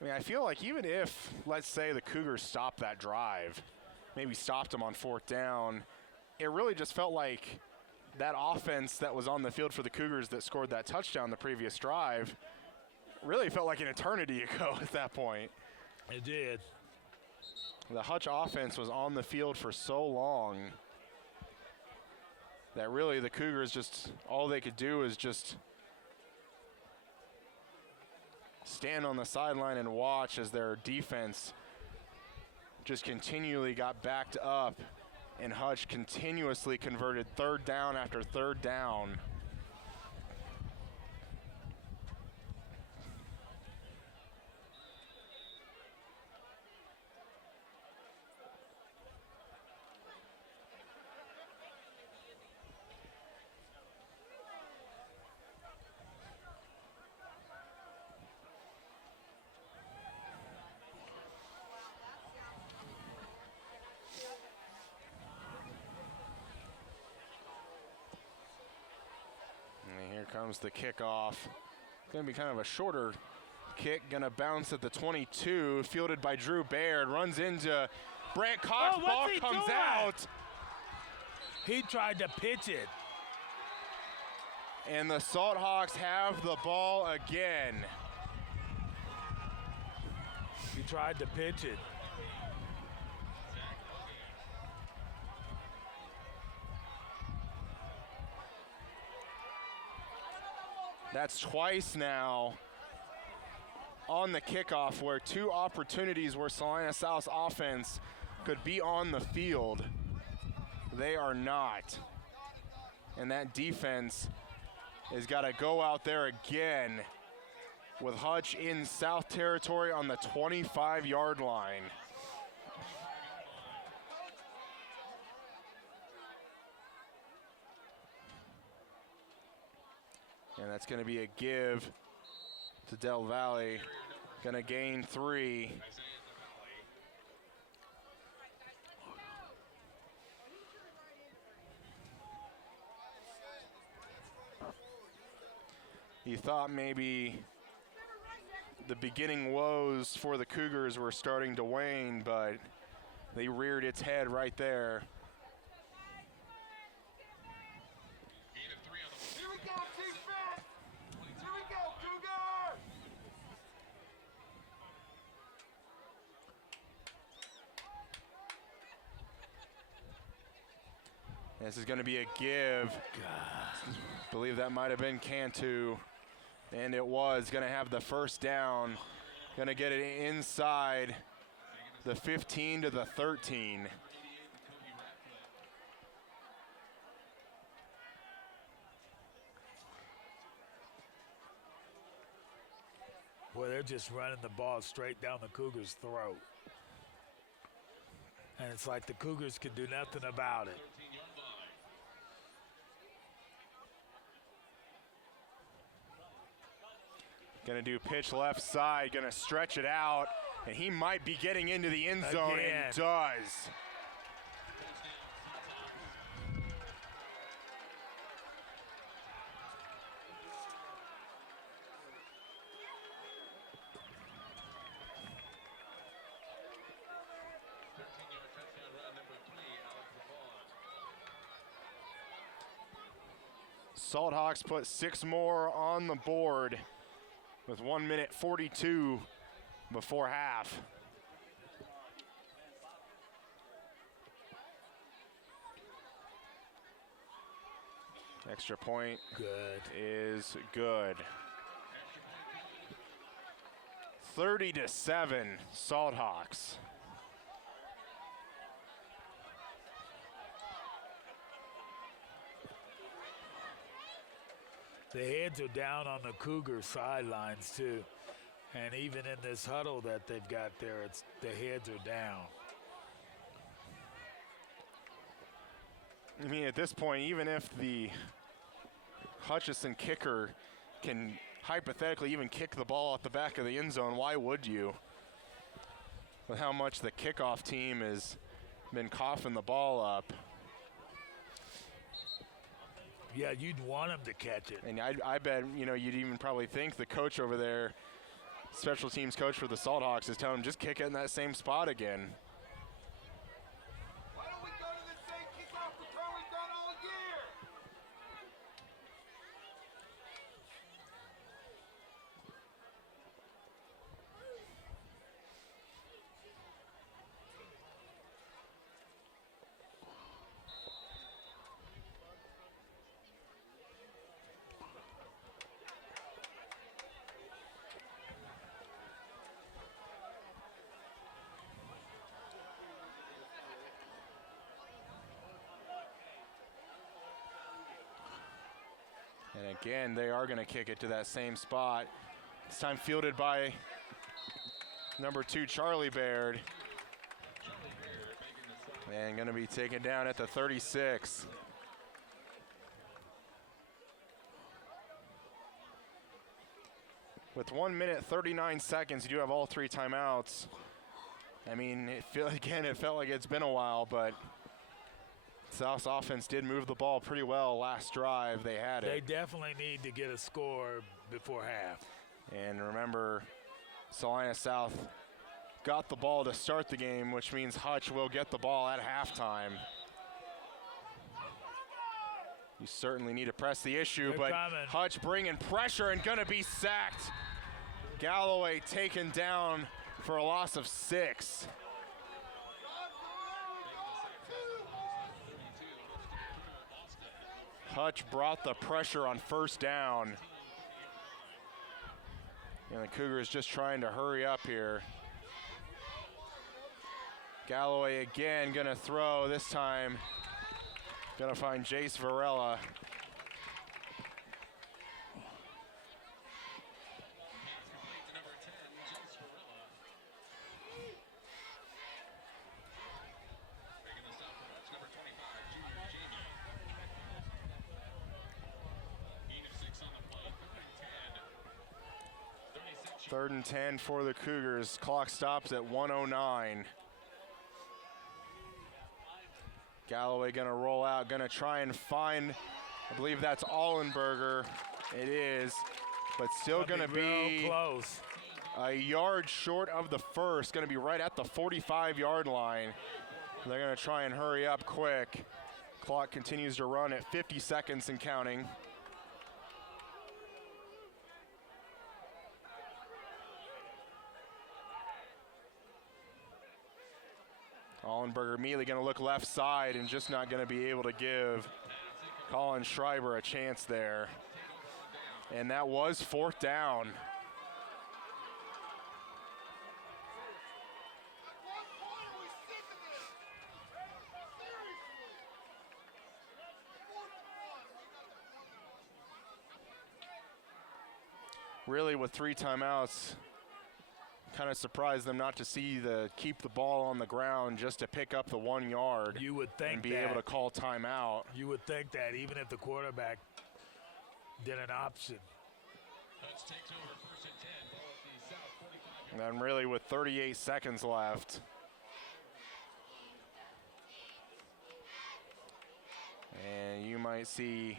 I mean, I feel like even if, let's say, the Cougars stopped that drive, maybe stopped them on 4th down, it really just felt like that offense that was on the field for the Cougars that scored that touchdown the previous drive really felt like an eternity ago at that point. It did. The Hutch offense was on the field for so long that really the Cougars just, all they could do is just stand on the sideline and watch as their defense just continually got backed up, and Hutch continuously converted 3rd down after 3rd down. Comes the kickoff. It's going to be kind of a shorter kick. Going to bounce at the 22. Fielded by Drew Baird. Runs into Brant Cox. Ball comes out. He tried to pitch it. And the Salt Hawks have the ball again. He tried to pitch it. That's twice now on the kickoff where 2 opportunities where Salina South's offense could be on the field. They are not. And that defense has got to go out there again with Hutch in South territory on the 25-yard line. And that's going to be a give to Del Valle. Going to gain 3. You thought maybe the beginning woes for the Cougars were starting to wane, but they reared its head right there. Here we go, defense! Here we go, Cougar! This is going to be a give. Believe that might have been Cantu. And it was going to have the first down. Going to get it inside the 15 to the 13. Boy, they're just running the ball straight down the Cougars' throat. And it's like the Cougars can do nothing about it. Gonna do pitch left side, gonna stretch it out, and he might be getting into the end zone and does. Salt Hawks put 6 more on the board with 1 minute 42 before half. Extra point is good. 30-7 Salt Hawks. The heads are down on the Cougar sidelines too. And even in this huddle that they've got there, the heads are down. I mean, at this point, even if the Hutchinson kicker can hypothetically even kick the ball at the back of the end zone, why would you? With how much the kickoff team has been coughing the ball up. Yeah, you'd want him to catch it. And I bet, you know, you'd even probably think the coach over there, special teams coach for the Salt Hawks, is telling him just kick it in that same spot again. Why don't we go to the same kickoff return we've done all year? And again, they are going to kick it to that same spot. This time fielded by number 2, Charlie Baird. And going to be taken down at the 36. With 1 minute 39 seconds, you do have all 3 timeouts. I mean, it felt like it's been a while, but South's offense did move the ball pretty well last drive. They had it. They definitely need to get a score before half. And remember, Salina South got the ball to start the game, which means Hutch will get the ball at halftime. You certainly need to press the issue, but Hutch bringing pressure and gonna be sacked. Galloway taken down for a loss of 6. Hutch brought the pressure on first down. And the Cougars just trying to hurry up here. Galloway again gonna throw, this time gonna find Jace Varela. Third and 10 for the Cougars. Clock stops at 1:09. Galloway gonna roll out, gonna try and find, I believe that's Allenberger. It is, but still gonna be close. A yard short of the first, gonna be right at the 45-yard line. They're gonna try and hurry up quick. Clock continues to run at 50 seconds and counting. Allenberger immediately going to look left side and just not going to be able to give Colin Schreiber a chance there. And that was 4th down. Really, with 3 timeouts, Kind of surprised them not to keep the ball on the ground just to pick up the 1 yard. You would think and be that. able to call timeout. You would think that even if the quarterback did an option. Hutch takes over 1st and 10. Ball at the South 45. And then really with 38 seconds left. And you might see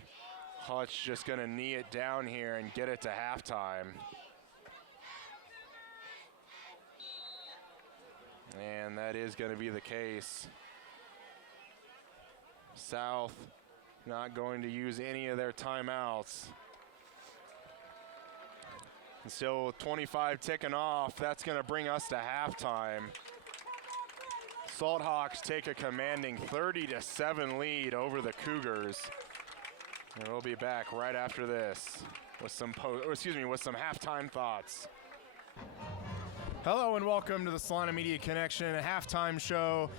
Hutch just going to knee it down here and get it to halftime. And that is going to be the case. South not going to use any of their timeouts. And still with 25 ticking off, that's going to bring us to halftime. Salt Hawks take a commanding 30-7 lead over the Cougars. And we'll be back right after this with some halftime thoughts. Hello and welcome to the Salina Media Connection halftime show.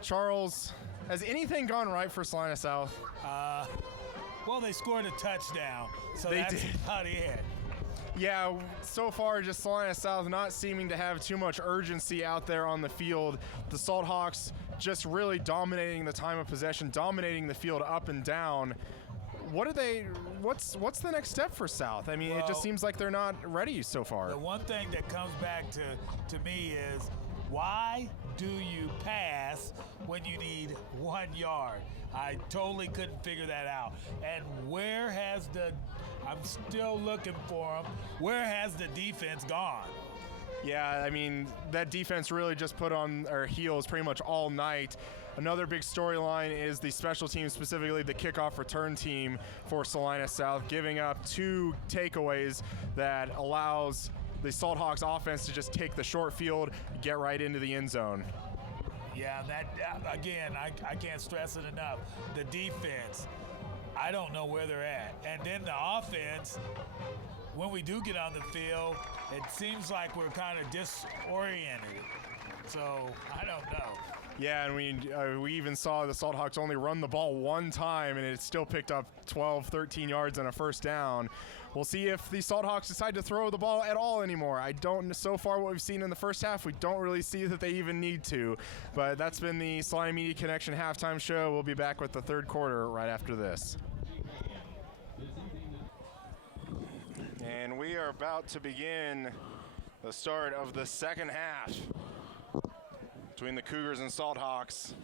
Charles, has anything gone right for Salina South? Well, they scored a touchdown, so They that's did. about it. Yeah, so far just Salina South not seeming to have too much urgency out there on the field. The Salt Hawks just really dominating the time of possession, dominating the field up and down. What's the next step for South? I mean, it just seems like they're not ready so far. The one thing that comes back to me is, why do you pass when you need 1 yard? I totally couldn't figure that out. And I'm still looking for them. Where has the defense gone? Yeah, I mean, that defense really just put on our heels pretty much all night. Another big storyline is the special team, specifically the kickoff return team for Salina South, giving up 2 takeaways that allows the Salt Hawks offense to just take the short field, get right into the end zone. Yeah, again, I can't stress it enough. The defense, I don't know where they're at. And then the offense, when we do get on the field, it seems like we're kind of disoriented. So, I don't know. Yeah, and we even saw the Salt Hawks only run the ball 1 time, and it still picked up 12, 13 yards and a first down. We'll see if the Salt Hawks decide to throw the ball at all anymore. So far what we've seen in the first half, we don't really see that they even need to. But that's been the Salina Media Connection halftime show. We'll be back with the third quarter right after this. And we are about to begin the start of the second half between the Cougars and Salt Hawks.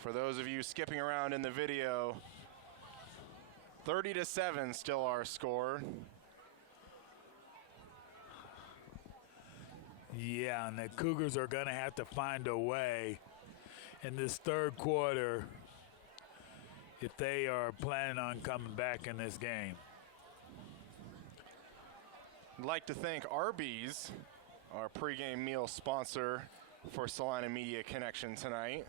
For those of you skipping around in the video, 30-7 still our score. Yeah, and the Cougars are going to have to find a way in this third quarter if they are planning on coming back in this game. I'd like to thank Arby's, our pregame meal sponsor for Salina Media Connection tonight.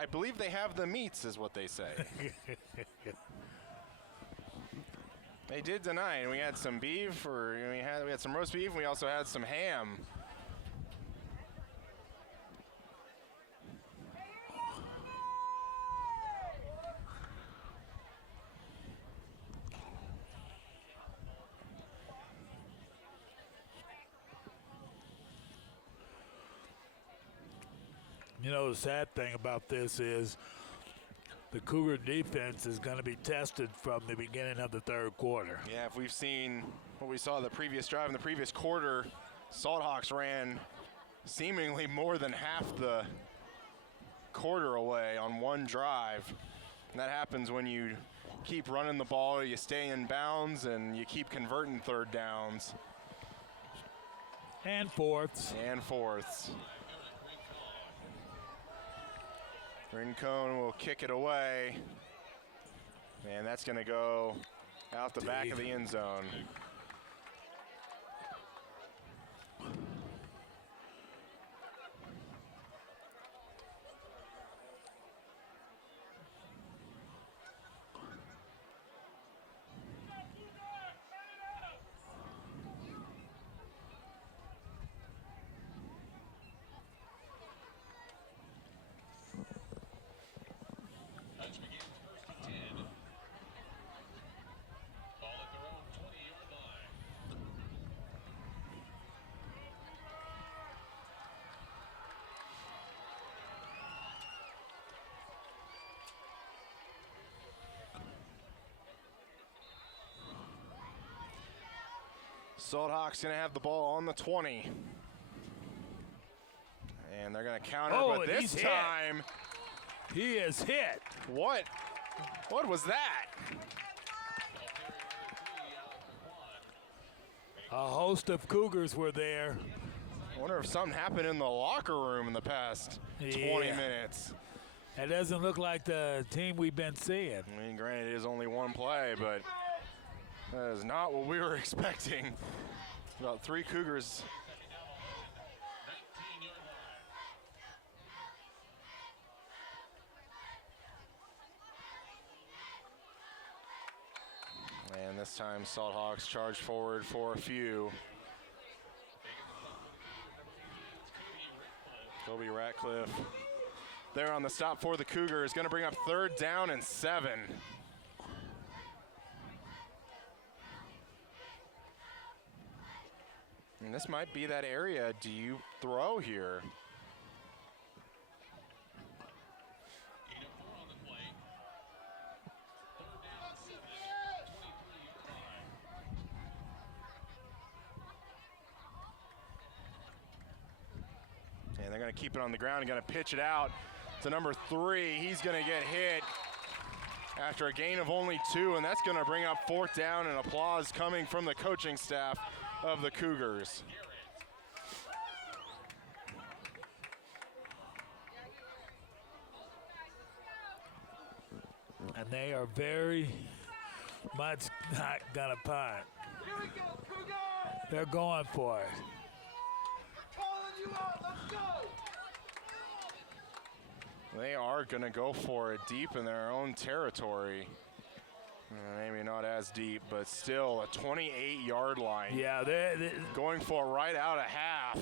I believe they have the meats, is what they say. They did tonight. We had some beef, we had some roast beef, and we also had some ham. You know, the sad thing about this is the Cougar defense is going to be tested from the beginning of the third quarter. Yeah, if we've seen what we saw the previous drive in the previous quarter, Salt Hawks ran seemingly more than half the quarter away on one drive. And that happens when you keep running the ball, you stay in bounds, and you keep converting third downs. And fourths. Rincon will kick it away, and that's going to go out the back of the end zone. Hutch begins 1st and 10. Salthawks going to have the ball on the 20. And they're going to counter, Oh, but and this he's time, He is hit. what was that? A host of Cougars were there. I wonder if something happened in the locker room in the past 20 Yeah. minutes. It doesn't look like the team we've been seeing. I mean, granted, it is only one play, but that is not what we were expecting. About 3 Cougars. And this time, Salthawks charge forward for a few. Kobe Ratcliffe there on the stop for the Cougars. Going to bring up 3rd down and 7. And this might be that area. Do you throw here? And they're going to keep it on the ground and going to pitch it out to number 3. He's going to get hit after a gain of only 2, and that's going to bring up 4th down, and applause coming from the coaching staff of the Cougars. And they are very much not gonna punt. Here we go, Cougars! They're going for it. Calling you out, let's go! They are going to go for it deep in their own territory. Maybe not as deep, but still a 28-yard line. Yeah, they're Going for it right out of half.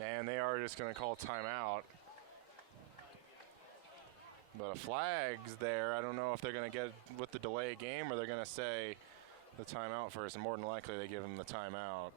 And they are just going to call timeout. But a flag's there. I don't know if they're going to get with the delay game or they're going to say the timeout first. And more than likely, they give them the timeout.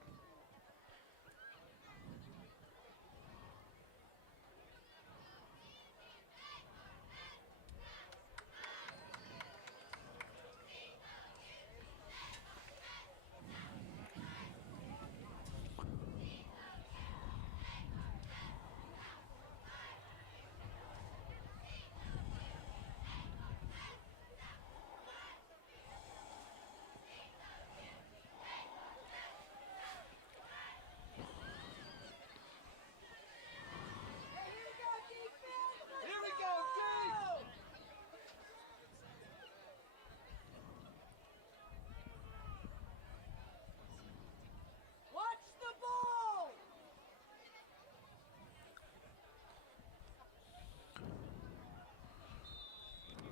Here we go, D! Watch the ball!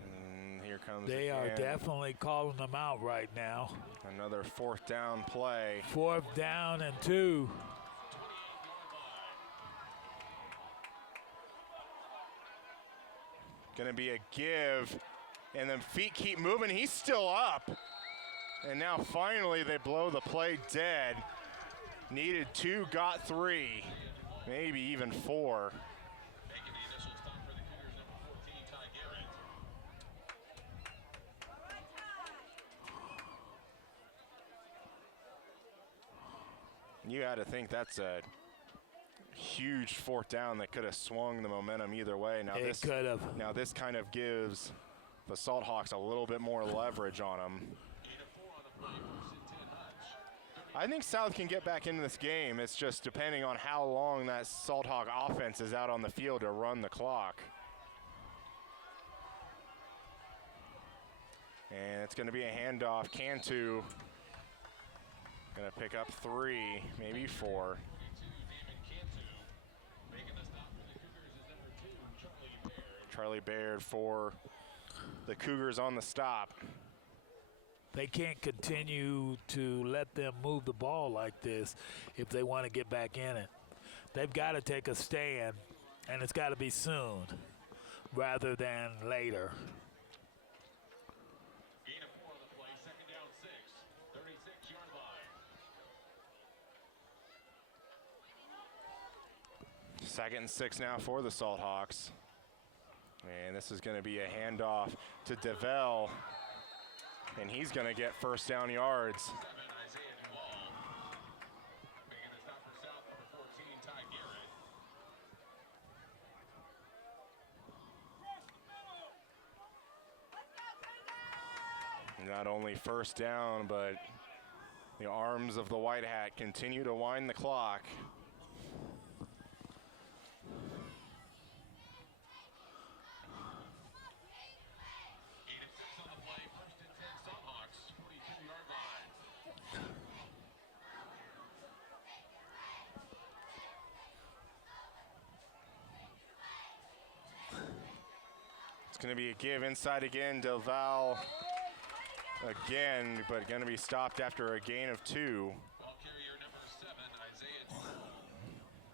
And here comes they are again definitely calling them out right now. another 4th down play. 4th down and 2. Going to be a give, and then feet keep moving. He's still up. And now finally they blow the play dead. Needed 2, got 3, maybe even 4. Making the initial stop for the Cougars, number 14, Ty Garrett. You got to think that's a huge 4th down that could have swung the momentum either way. Now It could have. Now this kind of gives the Salthawks a little bit more leverage on them. I think South can get back into this game. It's just depending on how long that Salthawk offense is out on the field to run the clock. And it's going to be a handoff. Cantu going to pick up 3, maybe 4. Charlie Baird for the Cougars on the stop. They can't continue to let them move the ball like this if they want to get back in it. They've got to take a stand, and it's got to be soon rather than later. Gain of 4 on the play, 2nd down 6, 36-yard line. 2nd and 6 now for the Salthawks. And this is going to be a handoff to DeVell. and he's going to get first down yards. Not only first down, but the arms of the White Hat continue to wind the clock. It's going to be a give inside again. Del Val again, but going to be stopped after a gain of 2. Ball carrier number 7, Isaiah.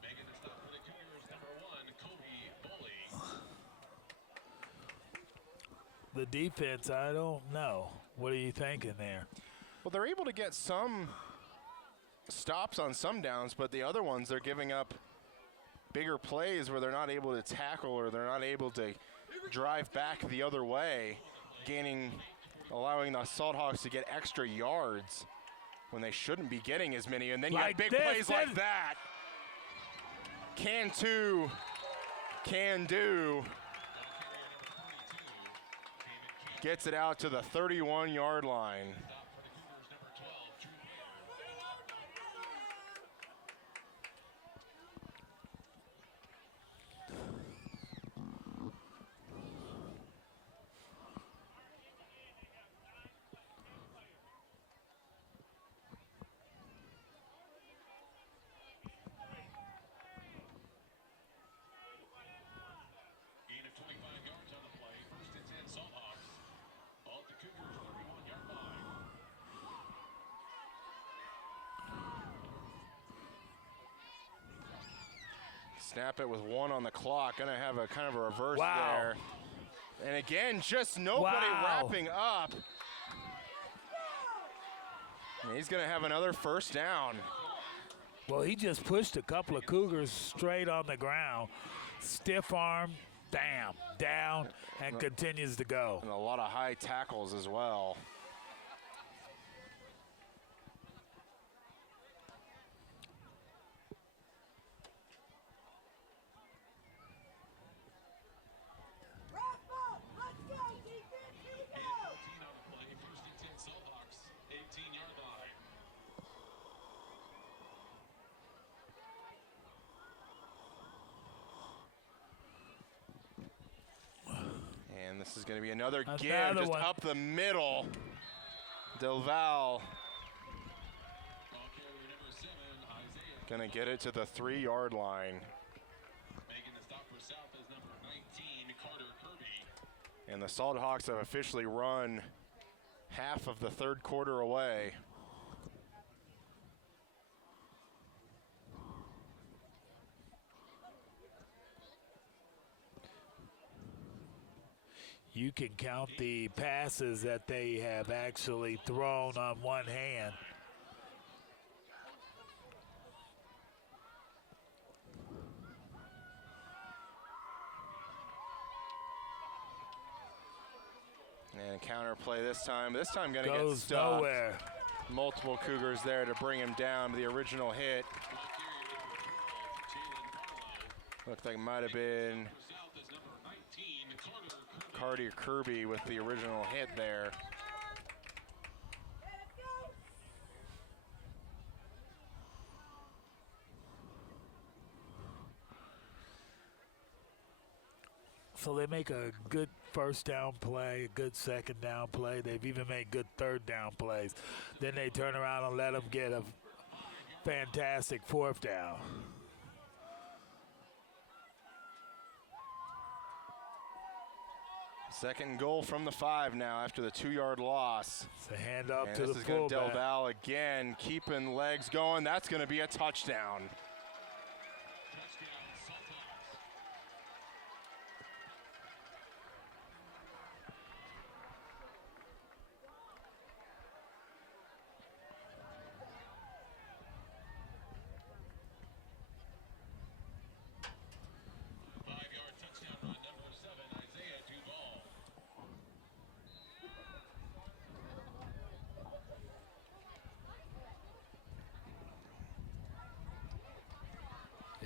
Making the stop for the Cougars, number 1, Kobe Bully. The defense, I don't know. What are you thinking there? Well, they're able to get some stops on some downs, but the other ones they're giving up bigger plays where they're not able to tackle or they're not able to drive back the other way, allowing the Salt Hawks to get extra yards when they shouldn't be getting as many. And then you have big plays like that. Can do. Gets it out to the 31-yard line. Snap it with 1 on the clock. Going to have a kind of a reverse there. And again, just nobody wrapping up. And he's going to have another first down. Well, he just pushed a couple of Cougars straight on the ground. Stiff arm, bam, down, and continues to go. And a lot of high tackles as well. And this is going to be another give just up the middle. Del Val going to get it to the 3-yard line. Making the stop for South is number 19, Carter Kirby. And the Salt Hawks have officially run half of the third quarter away. You can count the passes that they have actually thrown on one hand. And counter play this time. This time going to get stuffed. Nowhere. Multiple Cougars there to bring him down to the original hit. Looked like might have been Carter Kirby with the original hit there. So they make a good first down play, a good second down play. They've even made good third down plays. Then they turn around and let them get a fantastic fourth down. Second and goal from the 5 now after the 2-yard loss. It's a handoff to the this is going to Del fullback. Val again, keeping legs going. That's going to be a touchdown.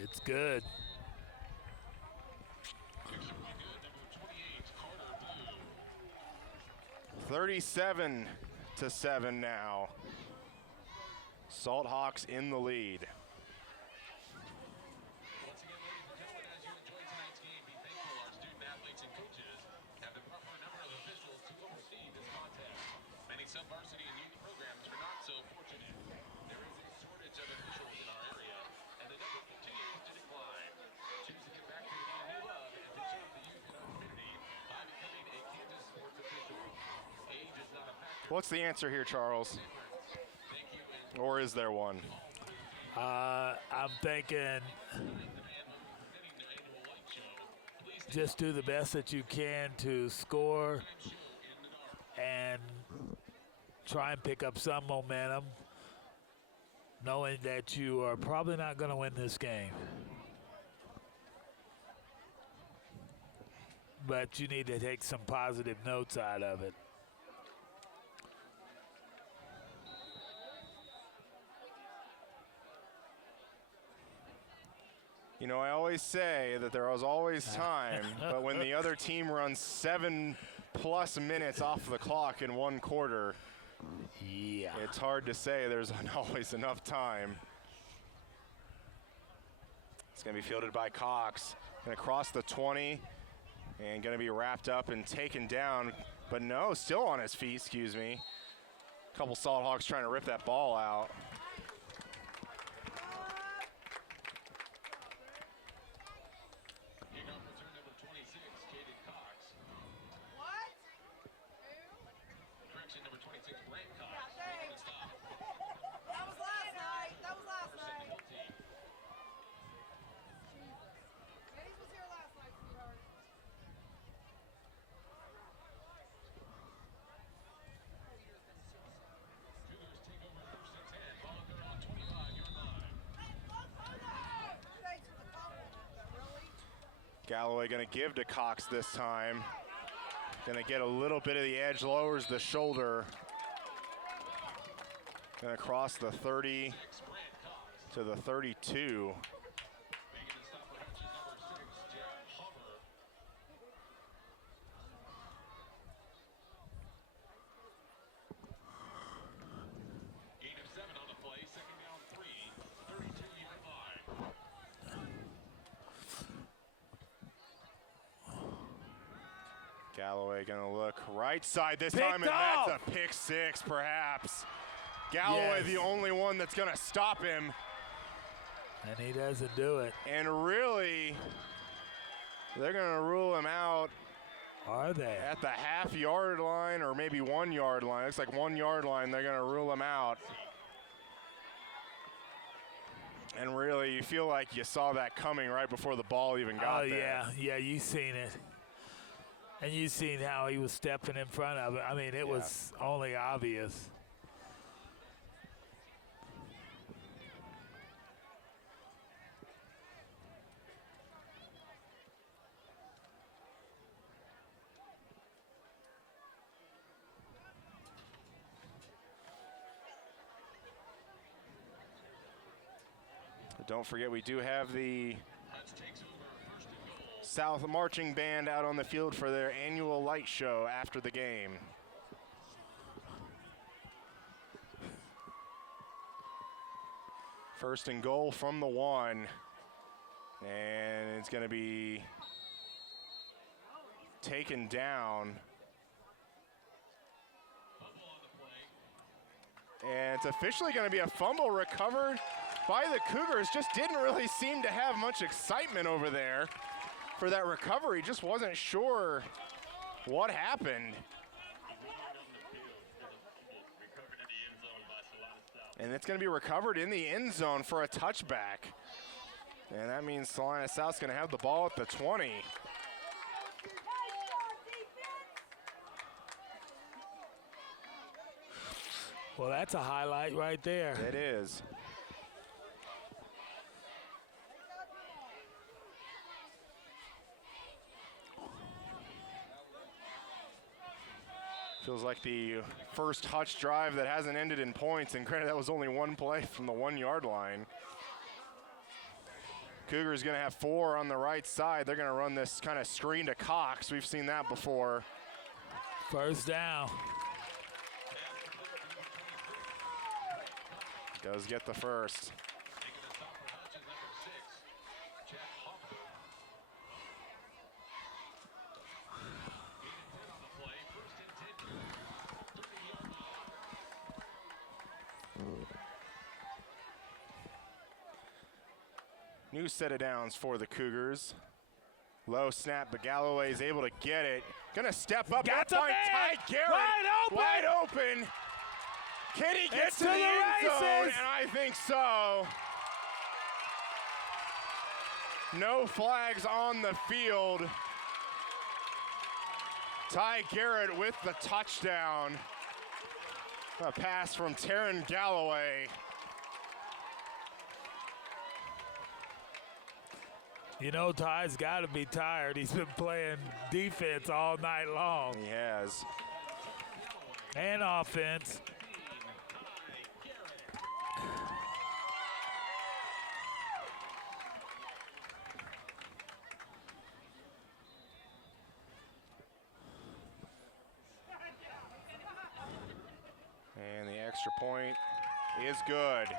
It's good. 37-7 now. Salt Hawks in the lead. Once again, ladies and gentlemen, as you enjoy tonight's game, be thankful our student athletes and coaches have the proper number of officials to oversee this contest. Many sub-varsity and youth programs are not so fortunate. There is a shortage of officials in our area, and the number continues to decline. Choose to get back to the game you love and to serve the youth in our community by becoming a Kansas sports official. Age is not a factor. What's the answer here, Charles? Or is there one? I'm thinking just do the best that you can to score and try and pick up some momentum, knowing that you are probably not going to win this game. But you need to take some positive notes out of it. You know, I always say that there was always time, but when the other team runs 7+ minutes off the clock in one quarter, yeah, it's hard to say there's not always enough time. It's going to be fielded by Cox. Going to cross the 20 and going to be wrapped up and taken down, but no, still on his feet, excuse me. A couple Salt Hawks trying to rip that ball out. Galloway going to give to Cox this time. Going to get a little bit of the edge, lowers the shoulder. Going to cross the 30 to the 32. Galloway going to look right side this time, and that's a pick six, perhaps. Galloway, the only one that's going to stop him. And he doesn't do it. And really, they're going to rule him out. Are they? At the half-yard line or maybe 1 yard line. Looks like 1 yard line, they're going to rule him out. And really, you feel like you saw that coming right before the ball even got there. Yeah, you seen it. And you seen how he was stepping in front of it. I mean, it was only obvious. But don't forget, we do have the South Marching Band out on the field for their annual light show after the game. First and goal from the 1. And it's going to be taken down. And it's officially going to be a fumble recovered by the Cougars. Just didn't really seem to have much excitement over there for that recovery. Just wasn't sure what happened. And it's going to be recovered in the end zone for a touchback. And that means Salina South's going to have the ball at the 20. Well, that's a highlight right there. It is. Feels like the first Hutch drive that hasn't ended in points, and granted that was only one play from the 1 yard line. Cougars going to have 4 on the right side. They're going to run this kind of screen to Cox. We've seen that before. First down. Does get the first. New set of downs for the Cougars. Low snap, but Galloway is able to get it. Gonna step up and find Ty Garrett. Wide open. Can he get to the end zone? And I think so. No flags on the field. Ty Garrett with the touchdown. A pass from Taryn Galloway. You know, Ty's got to be tired. He's been playing defense all night long. He has. And offense. And the extra point is good.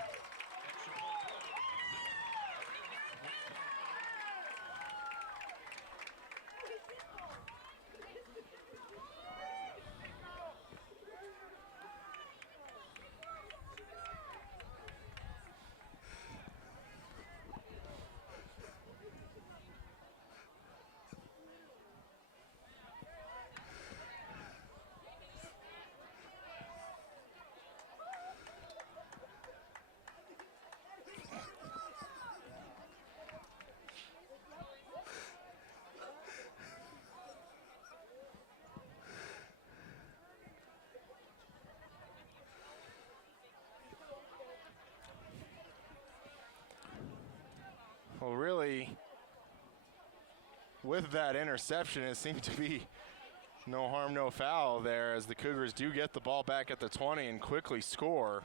Well, really, with that interception, it seemed to be no harm, no foul there, as the Cougars do get the ball back at the 20 and quickly score.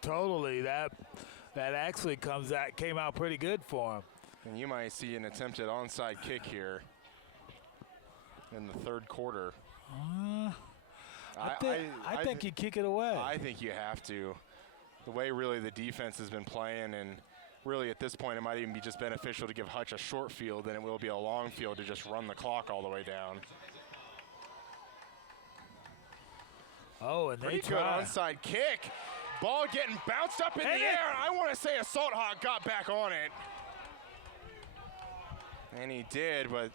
Totally. That actually came out pretty good for him. And you might see an attempted onside kick here in the third quarter. I think you kick it away. I think you have to. The way really the defense has been playing, and really at this point it might even be just beneficial to give Hutch a short field than it will be a long field to just run the clock all the way down. Oh, and pretty they good try. onside kick. Ball getting bounced up in the air. I want to say Assault Hawk got back on it. And he did, but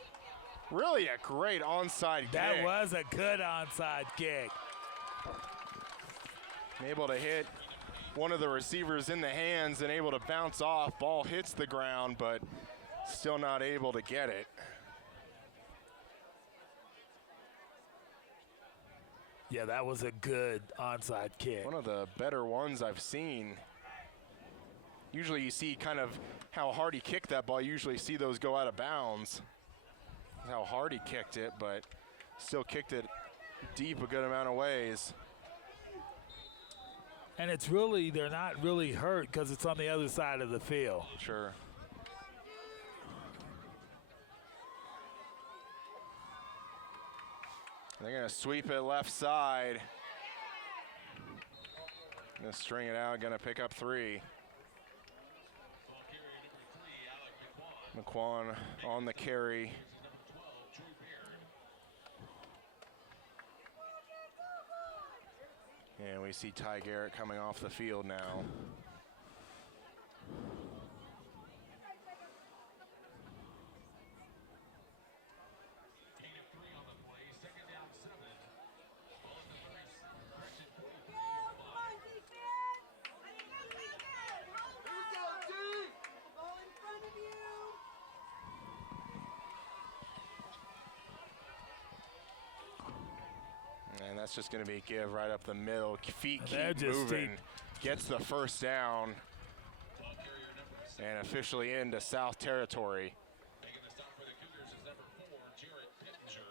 really a great onside kick. That was a good onside kick. Able to hit one of the receivers in the hands and able to bounce off. Ball hits the ground, but still not able to get it. Yeah, that was a good onside kick. One of the better ones I've seen. Usually you see kind of how hard he kicked that ball. You usually see those go out of bounds. How hard he kicked it, but still kicked it deep a good amount of ways. And it's really, they're not really hurt because it's on the other side of the field. Sure. They're going to sweep it left side. Going to string it out, going to pick up 3. McQuan on the carry. And we see Ty Garrett coming off the field now. And that's just going to be a give right up the middle. Feet keep moving. Gets the first down. And officially into South Territory. Making the stop for the Cougars is number 4, Jarrett Pittenger.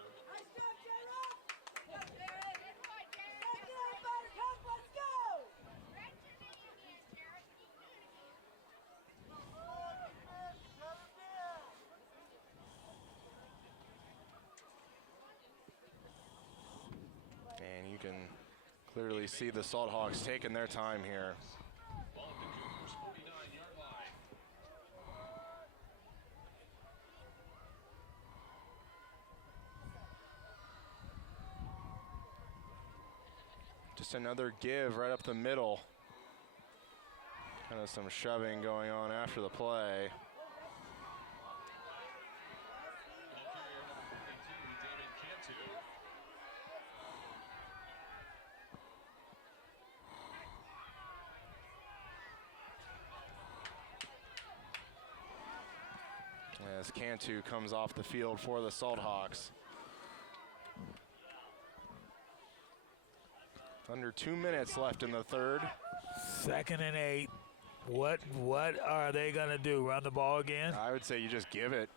can clearly see the Salt Hawks taking their time here. Ball at the Cougars' 49-yard line. Just another give right up the middle. Kind of some shoving going on after the play. Ball carrier number 42, David Cantu. As Cantu comes off the field for the Salt Hawks. Under 2 minutes left in the third. 2nd and 8. What are they going to do? Run the ball again? I would say you just give it.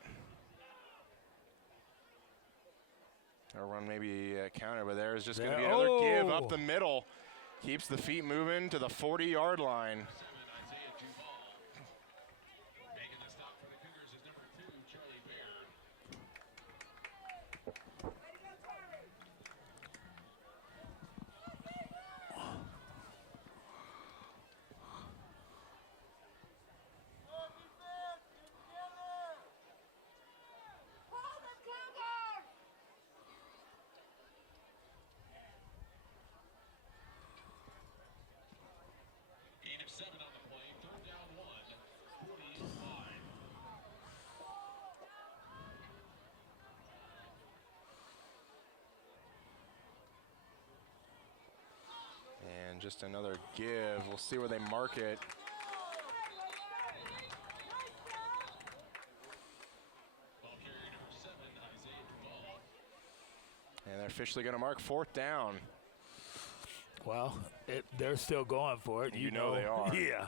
Or run maybe a counter, but there's just going to be another give up the middle. Keeps the feet moving to the 40-yard line. Isaiah Duval. Making the stop for the Cougars is number 2, Charlie Baird. Gain of 7 on the play. 3rd down 1. 45. And just another give. We'll see where they mark it. Ball carrier number 7, Isaiah Duval. And they're officially going to mark 4th down. Well, they're still going for it. You know they are. Yeah.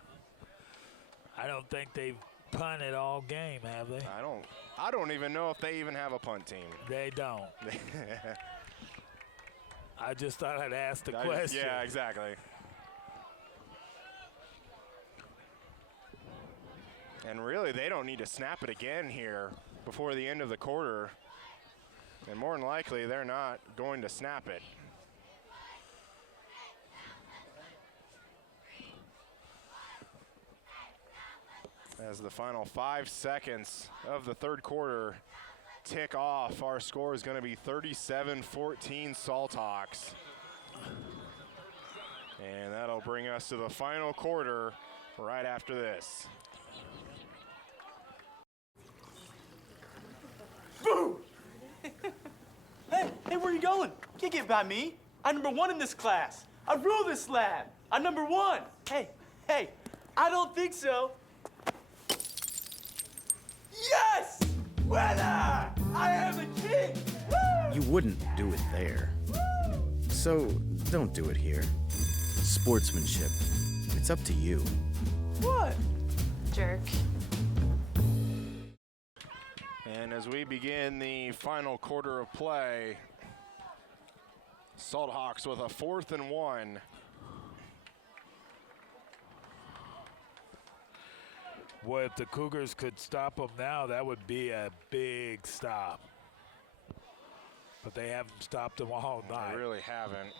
I don't think they've punted all game, have they? I don't even know if they even have a punt team. They don't. I just thought I'd ask the question. Yeah, exactly. And really, they don't need to snap it again here before the end of the quarter. And more than likely, they're not going to snap it. As the final 5 seconds of the third quarter tick off, our score is going to be 37-14 Salt Hawks. And that'll bring us to the final quarter right after this. Boom! Hey, where you going? Can't get by me. I'm number 1 in this class. I rule this lab. I'm number 1. Hey, I don't think so. Yes! Winner! I am the king! Woo! You wouldn't do it there. So don't do it here. Sportsmanship. It's up to you. What? Jerk. And as we begin the final quarter of play, Salt Hawks with a 4th and 1. Boy, if the Cougars could stop them now, that would be a big stop. But they haven't stopped them all night. They really haven't.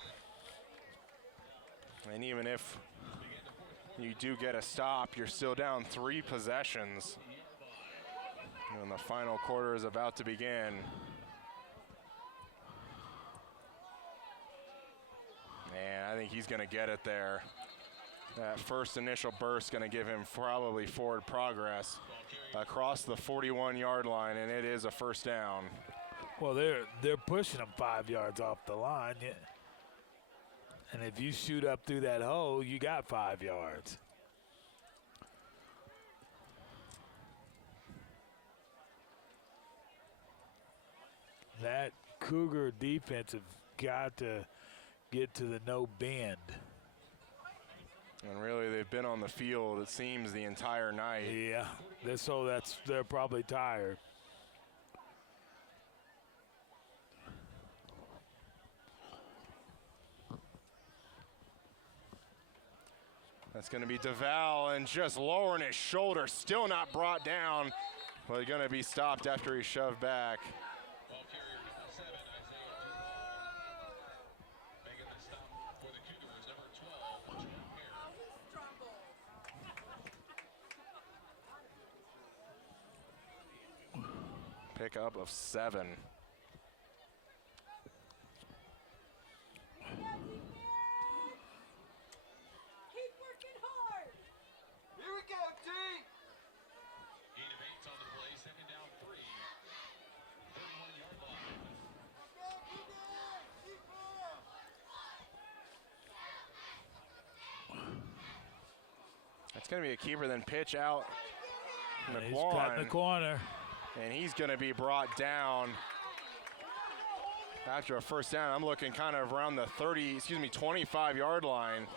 And even if you do get a stop, you're still down 3 possessions. And the final quarter is about to begin. And I think he's going to get it there. That first initial burst going to give him probably forward progress across the 41-yard line, and it is a first down. Well, they're pushing them 5 yards off the line. And if you shoot up through that hole, you got 5 yards. That Cougar defense have got to get to the no bend. And really, they've been on the field, it seems, the entire night. Yeah, they're probably tired. That's going to be DeVal, and just lowering his shoulder, still not brought down, but going to be stopped after he shoved back. Ball carrier number 7, Isaiah Duval. Making the stop pickup of 7. Keep working hard. Here we go, D. Gain of 8 on the play, second down 3. 31-yard line. It's going to be a keeper, then pitch out. He's cut in the corner. And he's going to be brought down after a first down. I'm looking kind of around the 25-yard line.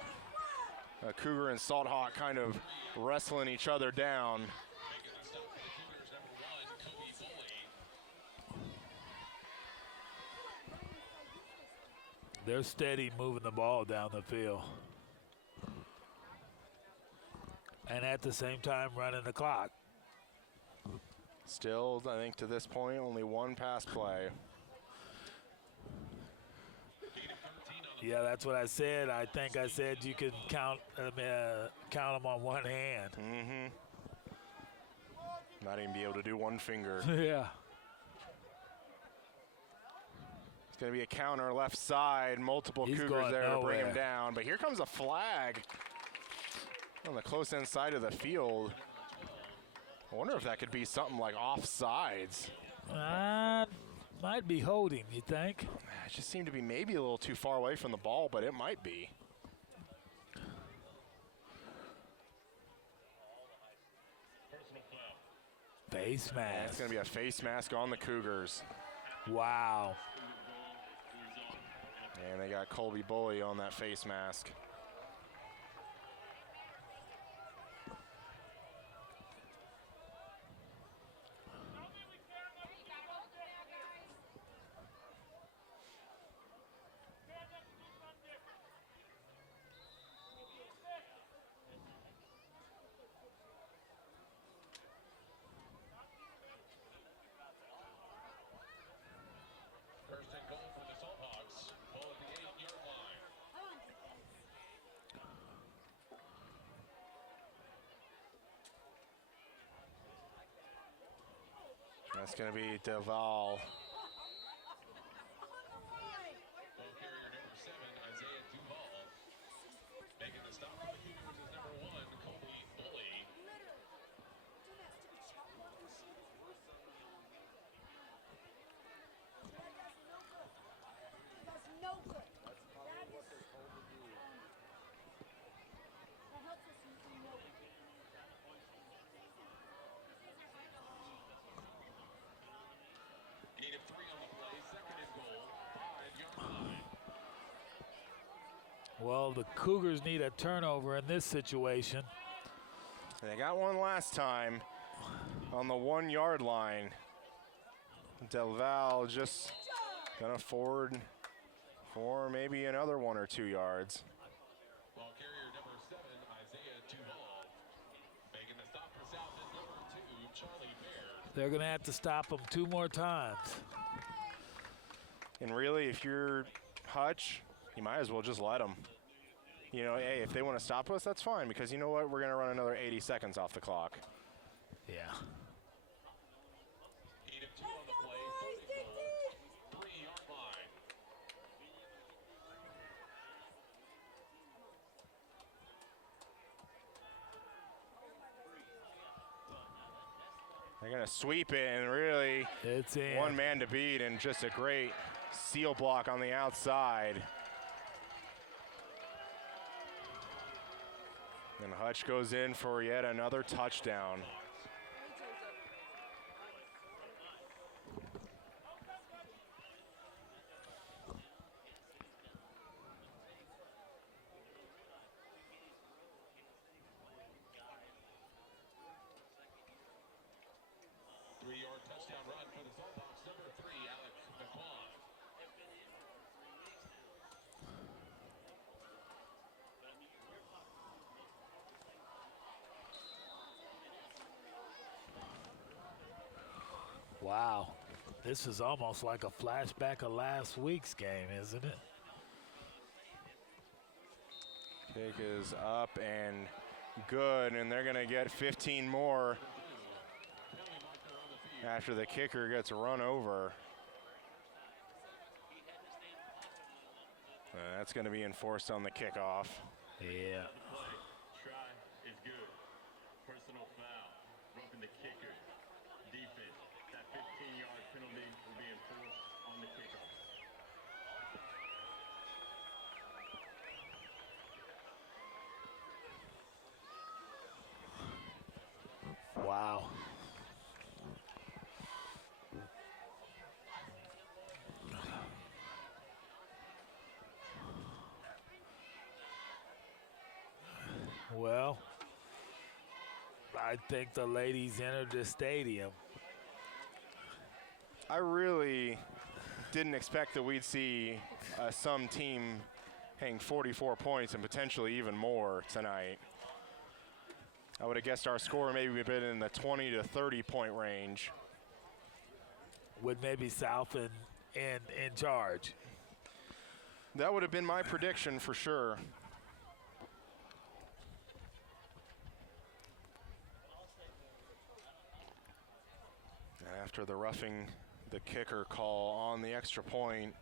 Cougar and Salt Hawk kind of wrestling each other down. Making the stop for the Cougars, number 1, Kobe Bully. They're steady moving the ball down the field. And at the same time running the clock. Still, I think to this point, only one pass play. Yeah, that's what I said. I think I said you can count them on one hand. Mm-hmm. Not even be able to do one finger. Yeah. It's going to be a counter left side. Multiple He's Cougars going there to bring him nowhere. down. But here comes a flag on the close end side of the field. I wonder if that could be something like offsides. Might be holding, you think? It just seemed to be maybe a little too far away from the ball, but it might be. Face mask. It's going to be a face mask on the Cougars. Wow. And they got Colby Bully on that face mask. First and goal for the Salt Hawks. Ball at the 8-yard line. That's going to be Deval. Ball carrier number 7, Isaiah Duval. Making the stop for the Cougars is number 1, Kobe Bully. That's no good. That helps us with no good. Gain of 3 on the play, second and goal, 5-yard line. Well, the Cougars need a turnover in this situation. They got one last time on the 1-yard line. Del Val just gonna forward for maybe another 1 or 2 yards. Ball carrier number 7, Isaiah Duval. Making the stop for South is number 2, Charlie Baird. They're going to have to stop them 2 more times. And really, if you're Hutch, you might as well just let them. You know, hey, if they want to stop us, that's fine, because you know what? We're going to run another 80 seconds off the clock. Yeah. Gain of 2 on the play, third and goal, 3-yard line. They're going to sweep it, and really, It's in. one man to beat, and just a great seal block on the outside. And Hutch goes in for yet another touchdown. Three-yard touchdown run for the Salt Hawks, number 3, Alec McQuan. Wow. This is almost like a flashback of last week's game, isn't it? Kick is up and good, and they're going to get 15 more. after the kicker gets run over. That's going to be enforced on the kickoff. Yeah. Try is good. Personal foul. Roughing the kicker. Defense. That 15-yard penalty will be enforced on the kickoff. Wow. Well, I think the ladies entered the stadium. I really didn't expect that we'd see some team hang 44 points and potentially even more tonight. I would have guessed our score maybe been in the 20 to 30 point range. With maybe South in charge. That would have been my prediction for sure. And after the roughing the kicker call on the extra point,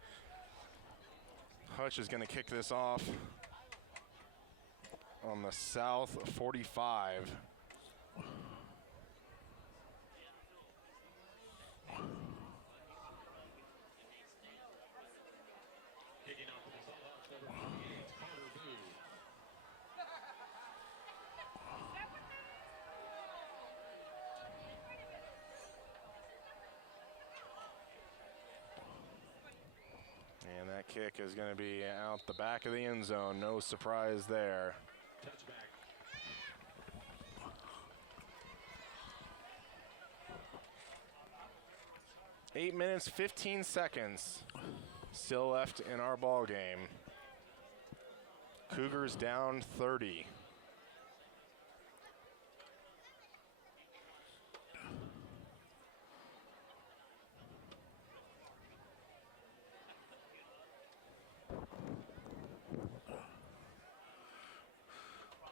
Hutch is going to kick this off on the South 45. And that kick is going to be out the back of the end zone. No surprise there. Touchback. Eight minutes, 15 seconds still left in our ball game. Cougars down 30.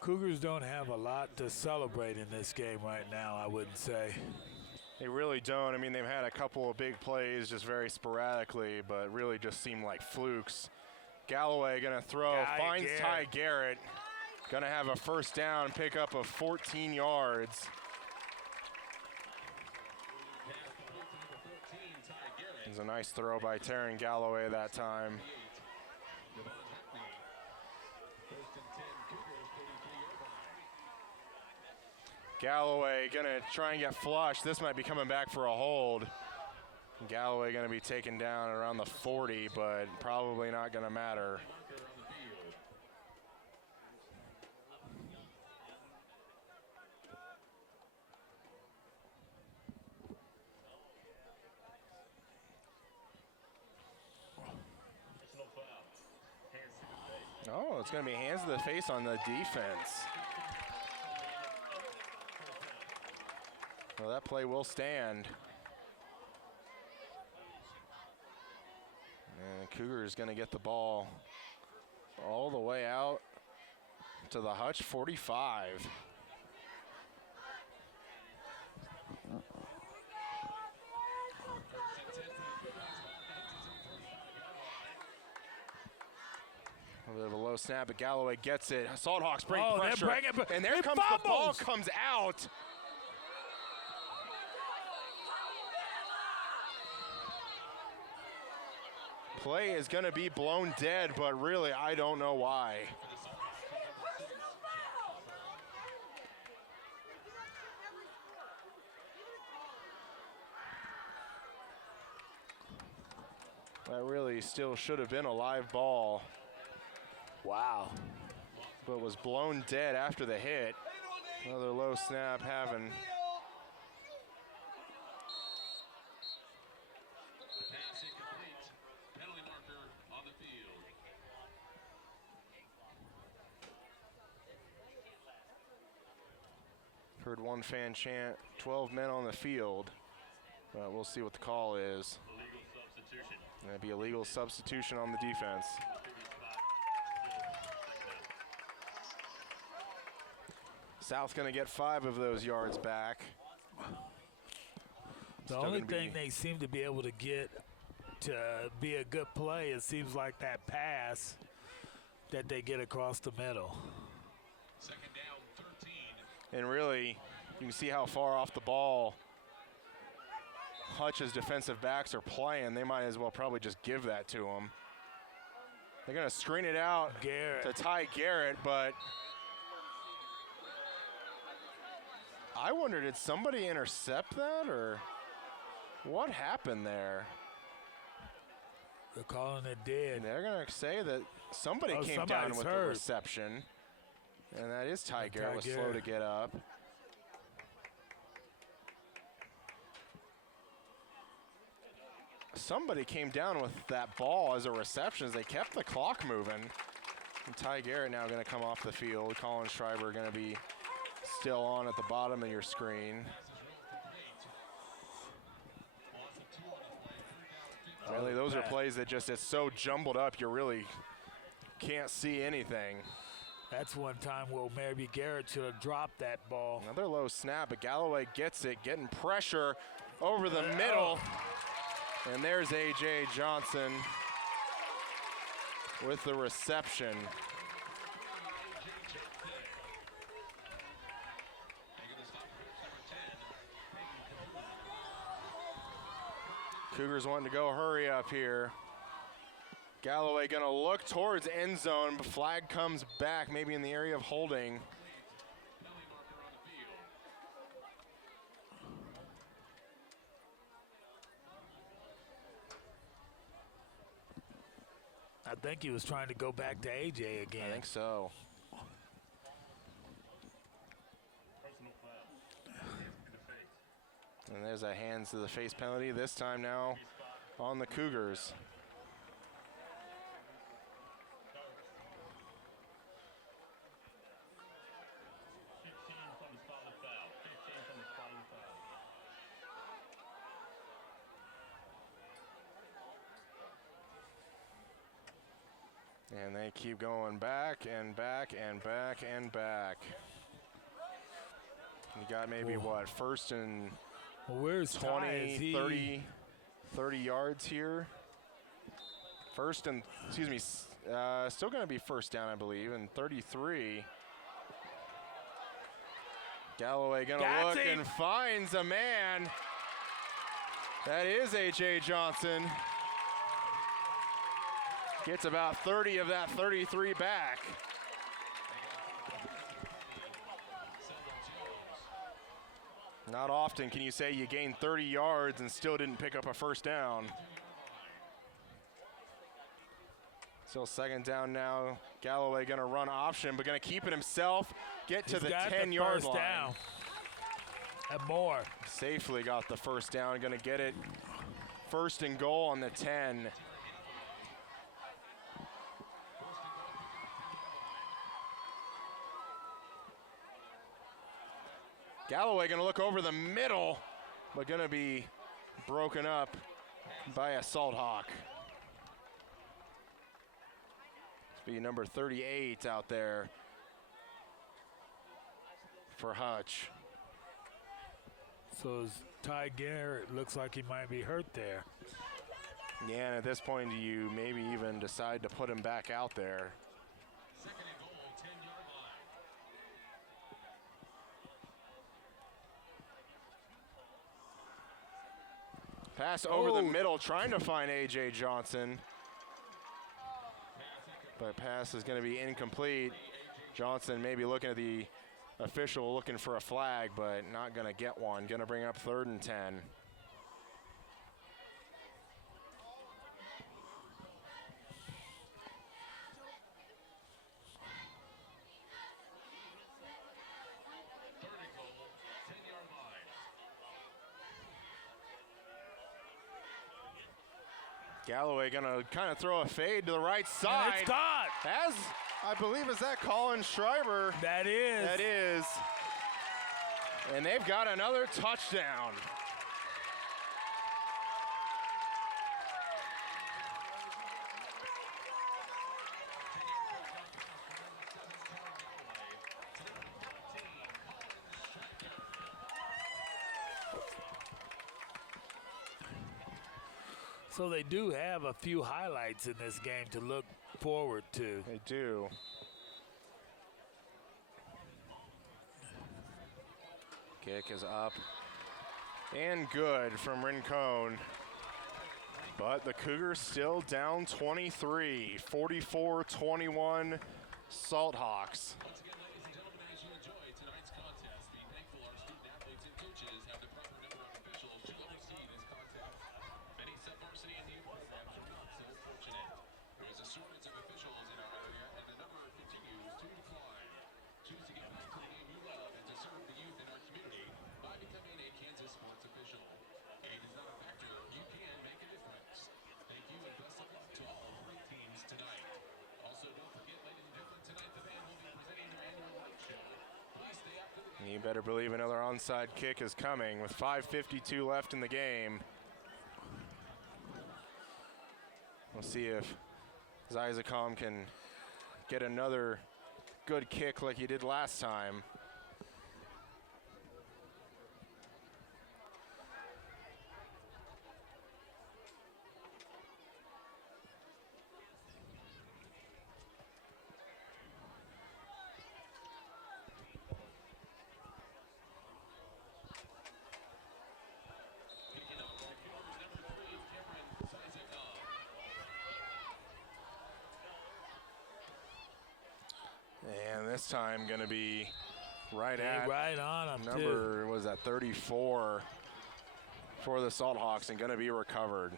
Cougars don't have a lot to celebrate in this game right now, I wouldn't say. They really don't. I mean, they've had a couple of big plays just very sporadically, but really just seem like flukes. Galloway going to throw, finds Ty Garrett. Going to have a first down, pickup of 14 yards. It was a nice throw by Taryn Galloway that time. Galloway gonna try and get flushed. This might be coming back for a hold. Galloway gonna be taken down around the 40, but probably not gonna matter. Oh, it's gonna be hands to the face on the defense. Well, that play will stand. And Cougar is going to get the ball all the way out to the Hutch 45. A bit of a low snap, but Galloway gets it. Salt Hawks bring pressure. And there comes the ball, comes out. Play is going to be blown dead, but really, I don't know why. That really still should have been a live ball. Wow. But was blown dead after the hit. Another low snap having. Heard one fan chant, 12 men on the field. But we'll see what the call is. That'd be a legal substitution on the defense. South's going to get 5 of those yards back. The only thing they seem to be able to get to be a good play, it seems like that pass that they get across the middle. Second down, 13. And really, you can see how far off the ball Hutch's defensive backs are playing. They might as well probably just give that to him. They're going to screen it out to Ty Garrett, but I wonder, did somebody intercept that, or what happened there? They're calling it dead. They're going to say that somebody came down with the reception, and that is Ty Garrett was slow to get up. Somebody came down with that ball as a reception as they kept the clock moving. And Ty Garrett now going to come off the field. Colin Schreiber going to be still on at the bottom of your screen. Really, those are plays that just, it's so jumbled up, you really can't see anything. That's one time where maybe Garrett should have dropped that ball. Another low snap, but Galloway gets it, getting pressure over the middle. And there's A.J. Johnson with the reception. Cougars wanting to go hurry up here. Galloway gonna look towards end zone, but flag comes back, maybe in the area of holding. I think he was trying to go back to A.J. again. I think so. And there's a hands to the face penalty, this time now on the Cougars. And they keep going back and back and back and back. You got maybe what, first and where's 20, 30 yards here. First and, excuse me, still going to be first down, I believe, and 33. Galloway going to look and finds a man. That is A.J. Johnson. Gets about 30 of that 33 back. Not often can you say you gained 30 yards and still didn't pick up a first down. Still second down now. Galloway going to run option, but going to keep it himself. Get to the 10-yard line. Down. And more. Safely got the first down. Going to get it first and goal on the 10. Galloway going to look over the middle, but going to be broken up by a Salt Hawk. It's be number 38 out there for Hutch. So Ty Garrett looks like he might be hurt there. Yeah, and at this point, do you maybe even decide to put him back out there? Second and goal, 10-yard line. Pass over the middle, trying to find A.J. Johnson. But pass is going to be incomplete. Johnson maybe looking at the official, looking for a flag, but not going to get one. Going to bring up 3rd and 10. Galloway gonna kind of throw a fade to the right side. And it's caught. As I believe, is that Colin Schreiber? That is. That is. And they've got another touchdown. So they do have a few highlights in this game to look forward to. They do. Kick is up and good from Rincon. But the Cougars still down 23, 44-21 Salt Hawks. Once again, ladies and gentlemen, as you enjoy tonight's contest, be thankful our student athletes and coaches have the proper number of officials to oversee this contest. Many sub-varsity and youth programs are not so fortunate. There is a shortage of officials in our area, and the number continues to decline. Choose to get back to the game you love and to serve the youth in our community by becoming a Kansas sports official. Age is not a factor. You can make a difference. Thank you and best of luck to all 3 teams tonight. Also, don't forget, ladies and gentlemen, tonight the band will be presenting their annual light show. Please stay after the game. You better believe another onside kick is coming with 5:52 left in the game. We'll see if Zizicom can get another good kick like he did last time. And this time going to be right at right on him, number, was that 34 for the Salt Hawks, and going to be recovered.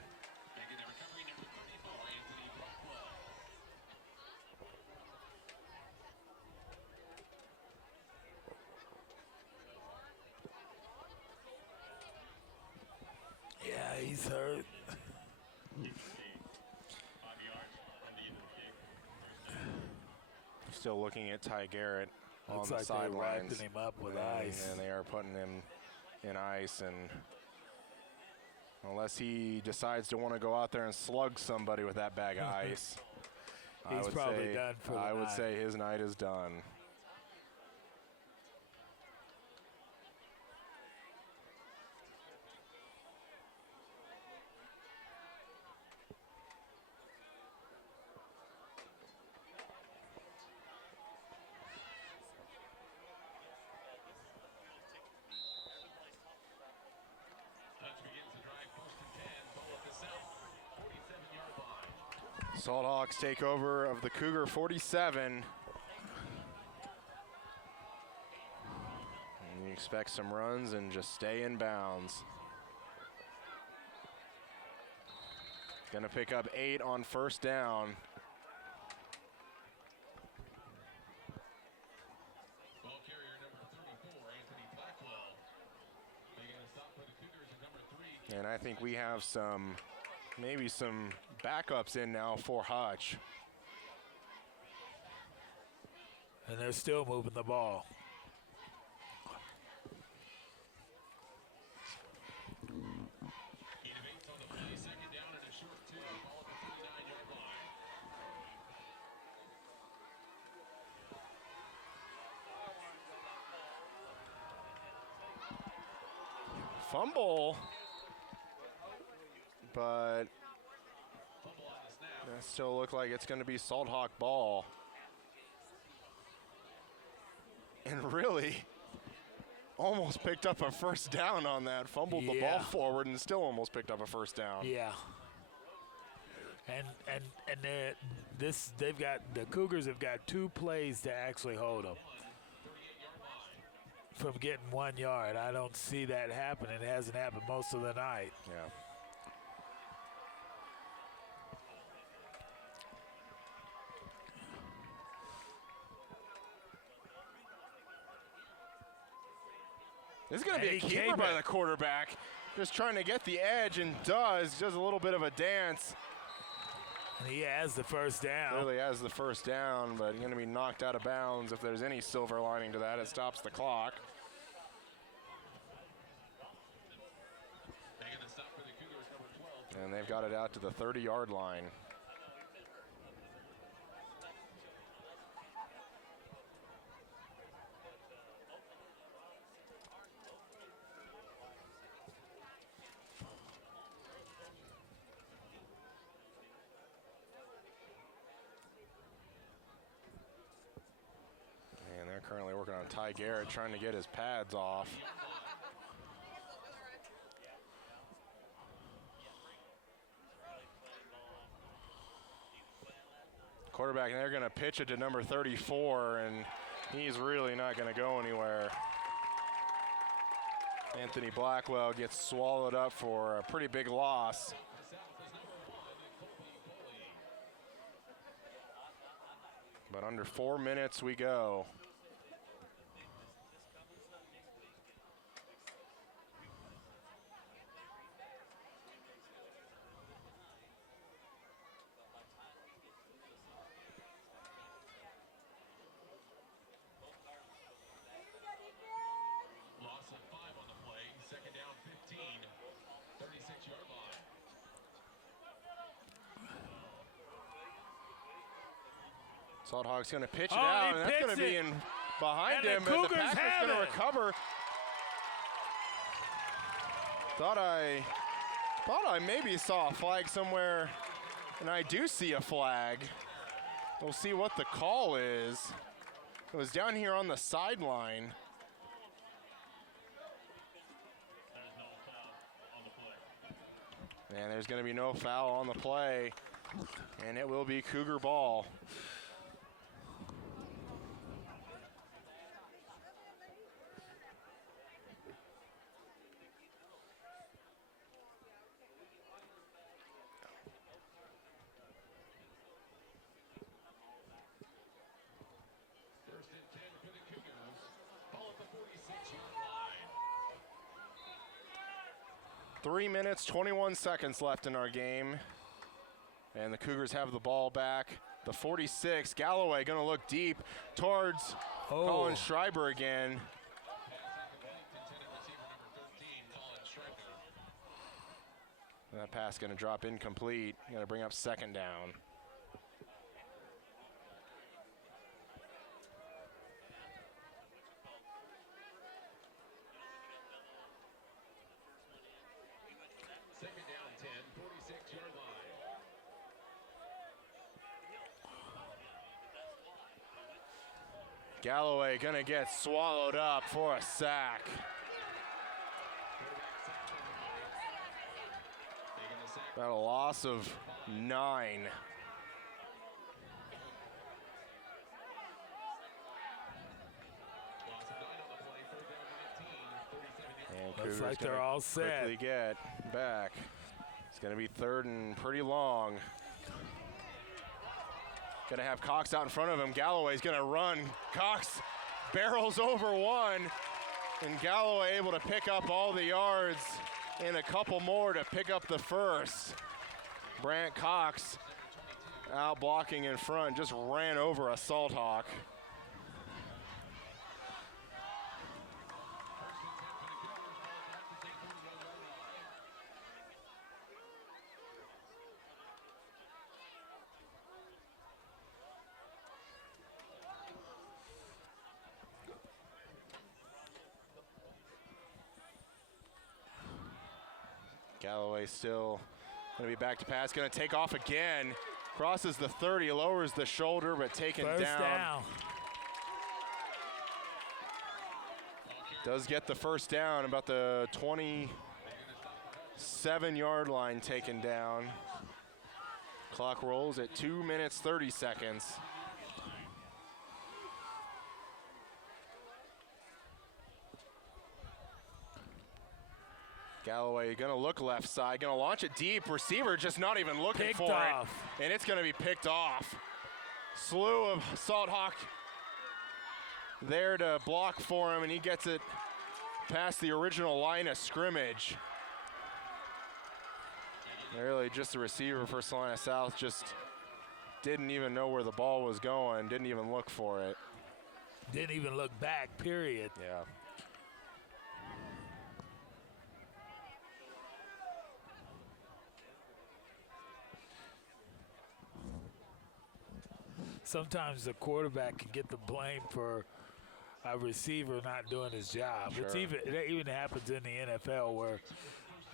Yeah, he's hurt. Still looking at Ty Garrett on Looks the like they're sidelines. wrapping him up with ice. And they are putting him in ice. And unless he decides to want to go out there and slug somebody with that bag of ice, He's probably done for the I would night. say his night is done. Salt Hawks take over of the Cougar 47. And you expect some runs and just stay in bounds. Gonna pick up 8 on first down. Ball carrier number 34, Anthony Blackwell. Making a stop for the Cougars at number 3. And I think we have maybe some backups in now for Hutch. And they're still moving the ball. Innovates on the play, second down and a short 2. Ball at the 39-yard line. Fumble. But that still look like it's going to be Salt Hawk ball. And really almost picked up a first down on that. Fumbled the ball forward and still almost picked up a first down. Yeah. And the Cougars have got 2 plays to actually hold them from getting 1 yard. I don't see that happen. It hasn't happened most of the night. Yeah. This is going to be a keeper by the quarterback. Just trying to get the edge and does a little bit of a dance. And he has the first down. Clearly has the first down, but going to be knocked out of bounds. If there's any silver lining to that, it stops the clock. Making the stop for the Cougars, number 12. And they've got it out to the 30-yard line. Ty Garrett trying to get his pads off. Quarterback, and they're going to pitch it to number 34, and he's really not going to go anywhere. Anthony Blackwell gets swallowed up for a pretty big loss. But under 4 minutes we go. Loss of 5 on the play. Second down, 15. 36-yard line. Salt Hawk's going to pitch it out, and that's going to be in behind him, and the Packers going to recover. Thought I maybe saw a flag somewhere, and I do see a flag. We'll see what the call is. It was down here on the sideline. And there's going to be no foul on the play, and it will be Cougar ball. First and 10 for the Cougars. Ball at the 46-yard line. 3 minutes, 21 seconds left in our game. And the Cougars have the ball back. The 46, Galloway going to look deep towards Colin Schreiber again. That pass going to drop incomplete. Going to bring up second down. Second down 10, 46-yard line. Galloway going to get swallowed up for a sack. About a loss of 9. And Looks like they're all set. Quickly get back. It's going to be third and pretty long. Going to have Cox out in front of him. Galloway's going to run. Cox barrels over one, and Galloway able to pick up all the yards and a couple more to pick up the first. Brant Cox out blocking in front, just ran over a Salt Hawk. Galloway still going to be back to pass, going to take off again. Crosses the 30, lowers the shoulder, but taken down. Does get the first down, about the 27-yard line taken down. Clock rolls at 2 minutes, 30 seconds. Galloway going to look left side, going to launch it deep. Receiver just not even looking for it. And it's going to be picked off. Slew of Salt Hawk there to block for him, and he gets it past the original line of scrimmage. Really just the receiver for Salina South just didn't even know where the ball was going, didn't even look for it. Didn't even look back, period. Yeah. Sometimes the quarterback can get the blame for a receiver not doing his job. Sure. It even happens in the NFL where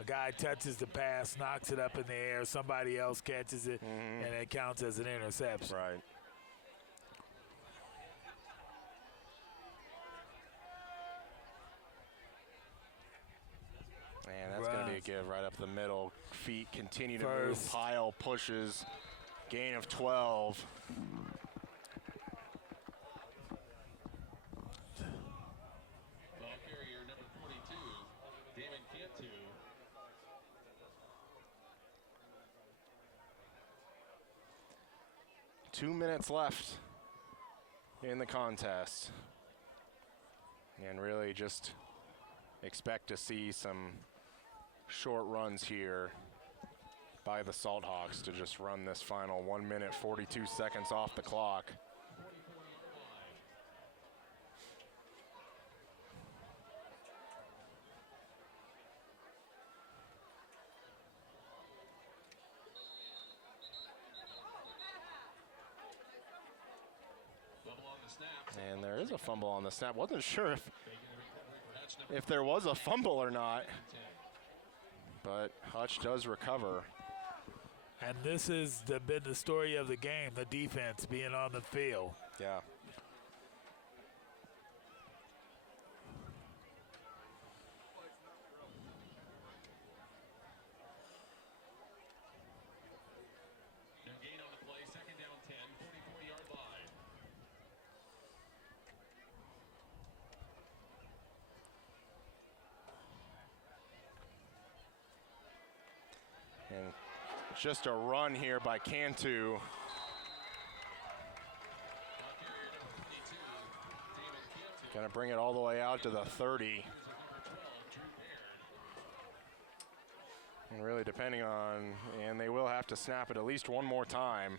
a guy touches the pass, knocks it up in the air, somebody else catches it, and it counts as an interception. Right. give right up the middle. Feet continue to move. First. Pile pushes. Gain of 12. Ball carrier number 42, Damon Cantu. 2 minutes left in the contest. And really just expect to see some short runs here by the Salt Hawks to just run this final 1 minute 42 seconds off the clock. Bubble on the snap. And there is a fumble on the snap. Wasn't sure if there was a fumble or not, but Hutch does recover. And this has been the story of the game, the defense being on the field. Yeah. No gain on the play, second down 10, 44-yard line. And just a run here by Cantu. Ball carrier number 22, Damon Cantu. Gonna bring it all the way out to the 30. Number 12, Drew Baird. And really depending on, and they will have to snap it at least one more time.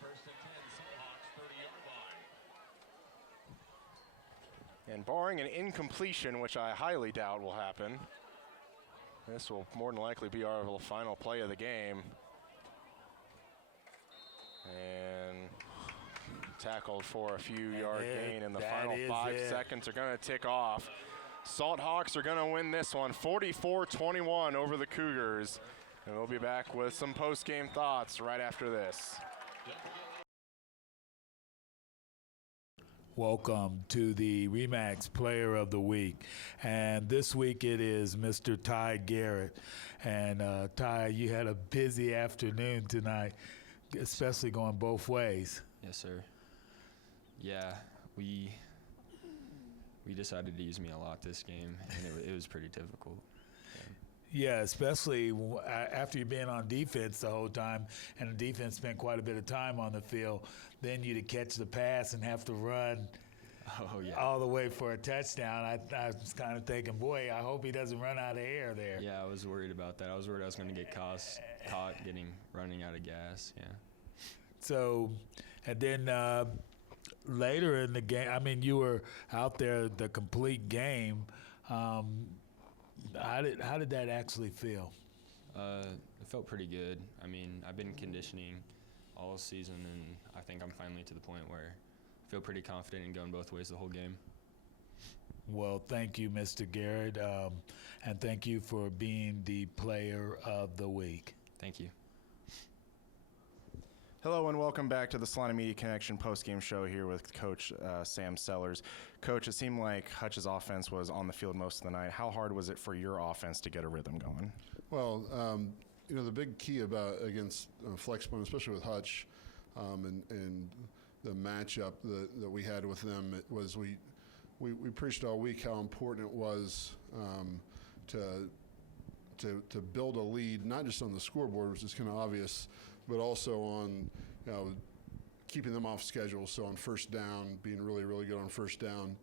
First and 10, Seahawks, 30-yard line. And barring an incompletion, which I highly doubt will happen, this will more than likely be our final play of the game. And tackled for a few yard gain, and the final 5 seconds are going to tick off. Salt Hawks are going to win this one 44-21 over the Cougars. And we'll be back with some post-game thoughts right after this. Welcome to the Remax Player of the Week. And this week it is Mr. Ty Garrett. And Ty, you had a busy afternoon tonight, especially going both ways. Yes, sir. Yeah, we decided to use me a lot this game, and it was pretty difficult. Yeah, especially after you've been on defense the whole time, and the defense spent quite a bit of time on the field. Then you to catch the pass and have to run all the way for a touchdown. I was kind of thinking, boy, I hope he doesn't run out of air there. Yeah, I was worried about that. I was worried I was going to get caught running out of gas. Yeah. So, and then later in the game, I mean, you were out there the complete game. How did that actually feel? It felt pretty good. I mean, I've been conditioning all season, and I think I'm finally to the point where I feel pretty confident in going both ways the whole game. Well, thank you, Mr. Garrett, and thank you for being the Player of the Week. Thank you. Hello and welcome back to the Salina Media Connection post-game show here with Coach Sam Sellers. Coach, it seemed like Hutch's offense was on the field most of the night. How hard was it for your offense to get a rhythm going? Well, the big key against flex point, especially with Hutch, and the matchup that we had with them, it was we preached all week how important it was to build a lead, not just on the scoreboard, which is kind of obvious, but also on keeping them off schedule. So on first down, being really, really good on first down,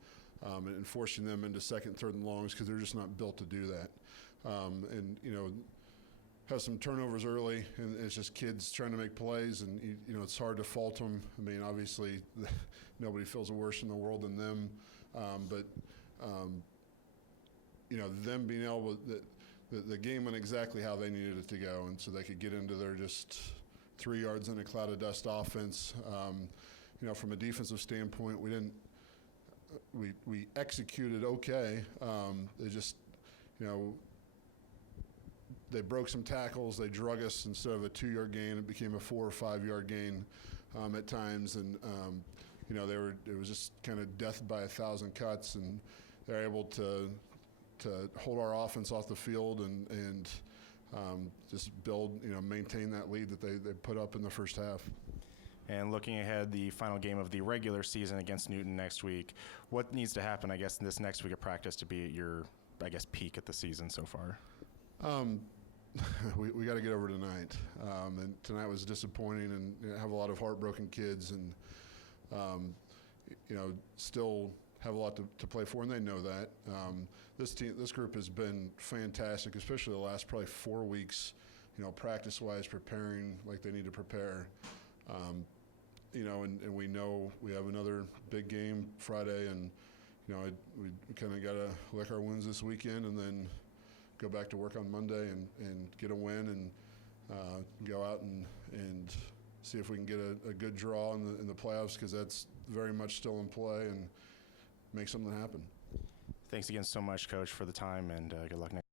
and forcing them into second, third, and longs because they're just not built to do that. Have some turnovers early, and it's just kids trying to make plays, and it's hard to fault them. I mean, obviously, nobody feels the worst in the world than them, but them being able the game went exactly how they needed it to go, and so they could get into their just 3 yards in a cloud of dust offense. From a defensive standpoint, we executed okay. They just they broke some tackles. They drug us instead of a 2-yard gain. It became a 4 or 5 yard gain at times, and it was just kind of death by 1,000 cuts, and they're able to hold our offense off the field and just maintain that lead that they put up in the first half. And looking ahead, the final game of the regular season against Newton next week, what needs to happen, I guess, in this next week of practice to be at your, peak at the season so far? We got to get over tonight. And tonight was disappointing, and have a lot of heartbroken kids, and still have a lot to play for, and they know that. This group has been fantastic, especially the last probably 4 weeks, practice-wise, preparing like they need to prepare. And we know we have another big game Friday, and we kind of got to lick our wounds this weekend, and then go back to work on Monday and get a win, and go out and see if we can get a good draw in the playoffs, because that's very much still in play, and make something happen. Thanks again so much, Coach, for the time, and good luck next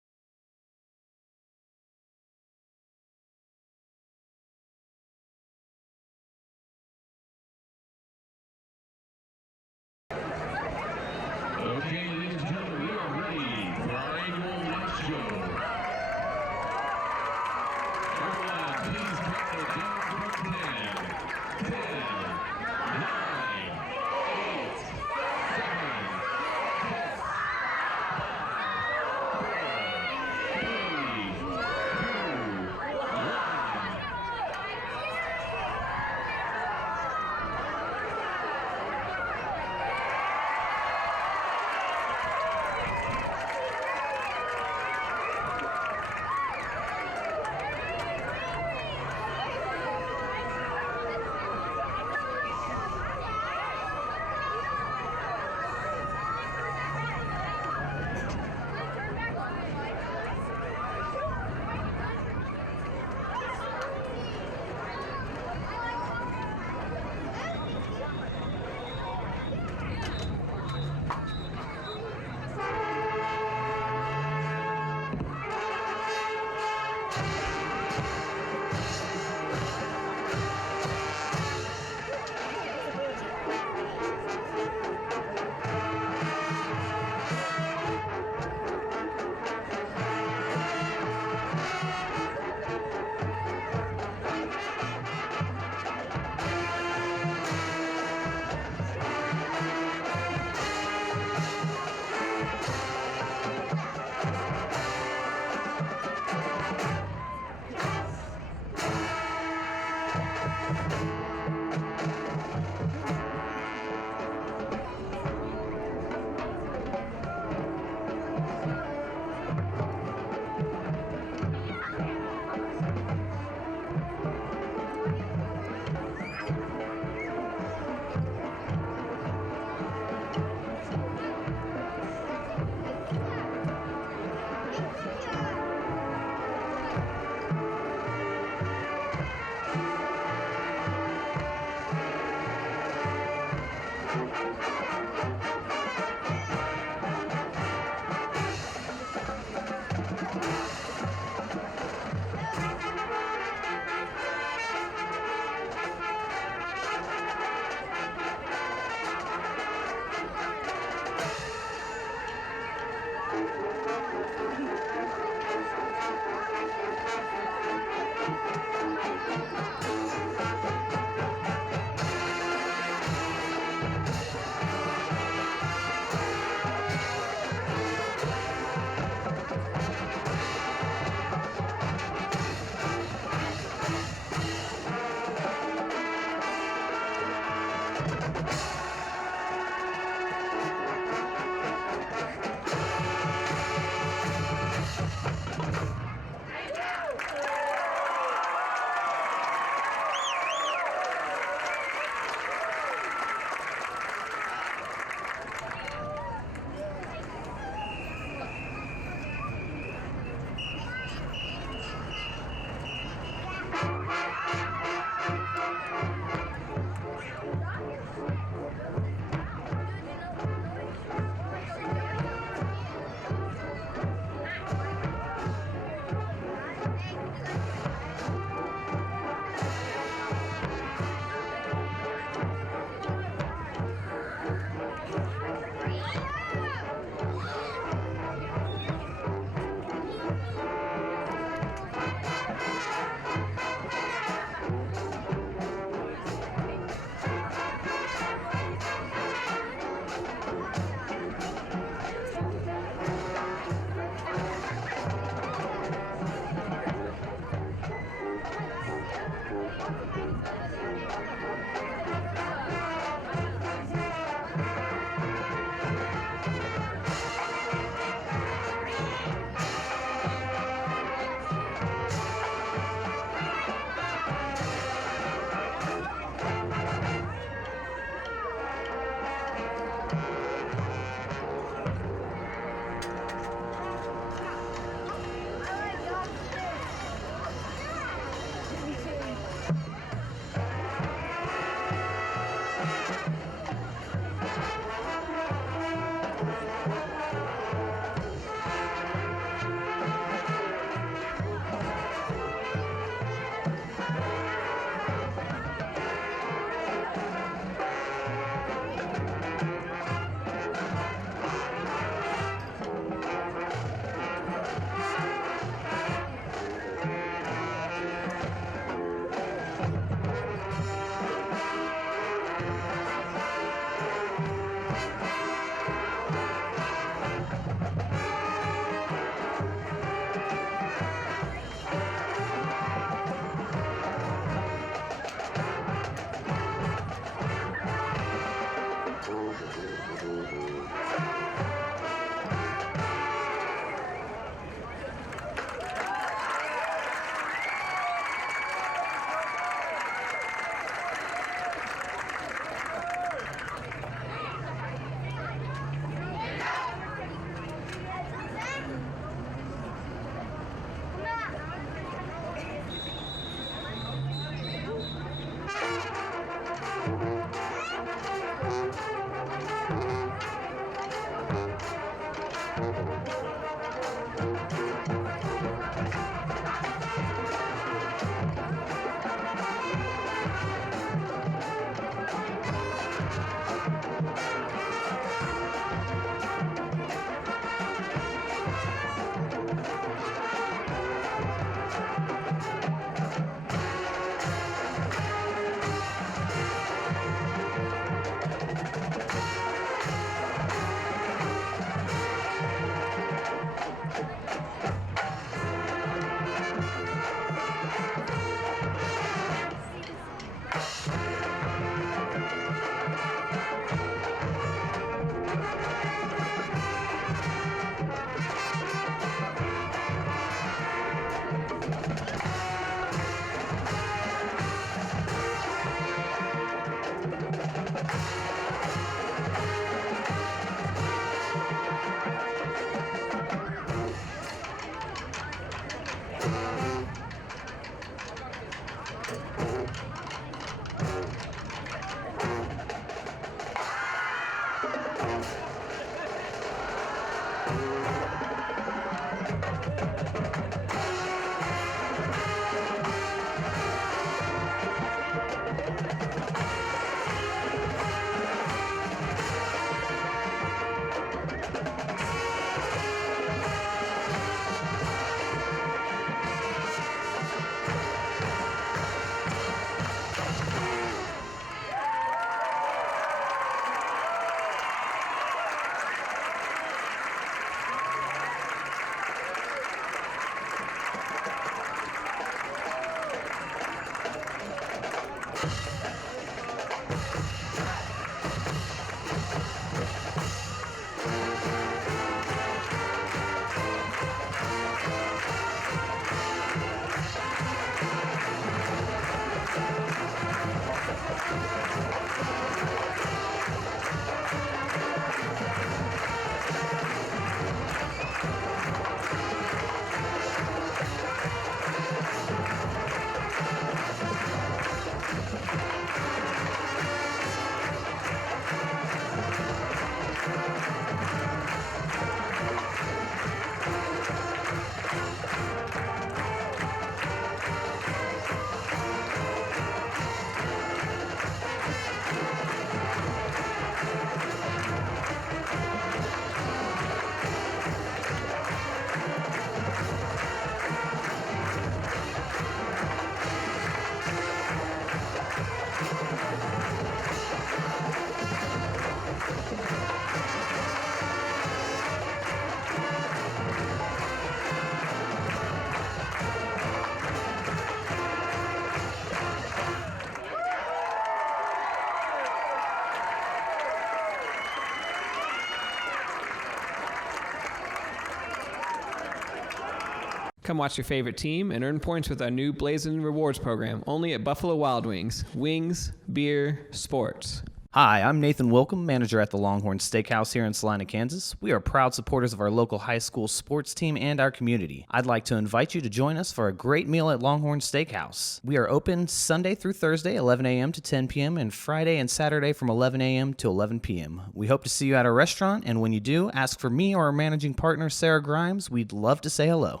Come watch your favorite team and earn points with our new Blazing Rewards program, only at Buffalo Wild Wings. Wings, beer, sports. Hi, I'm Nathan Wilcom, manager at the Longhorn Steakhouse here in Salina, Kansas. We are proud supporters of our local high school sports team and our community. I'd like to invite you to join us for a great meal at Longhorn Steakhouse. We are open Sunday through Thursday, 11 a.m. to 10 p.m., and Friday and Saturday from 11 a.m. to 11 p.m. We hope to see you at our restaurant, and when you do, ask for me or our managing partner, Sarah Grimes. We'd love to say hello.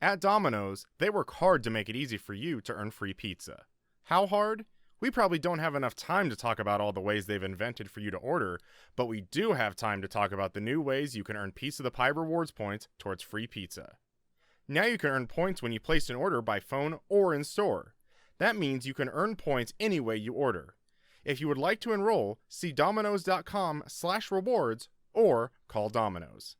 At Domino's, they work hard to make it easy for you to earn free pizza. How hard? We probably don't have enough time to talk about all the ways they've invented for you to order, but we do have time to talk about the new ways you can earn Piece of the Pie rewards points towards free pizza. Now you can earn points when you place an order by phone or in store. That means you can earn points any way you order. If you would like to enroll, see Domino's.com/rewards or call Domino's.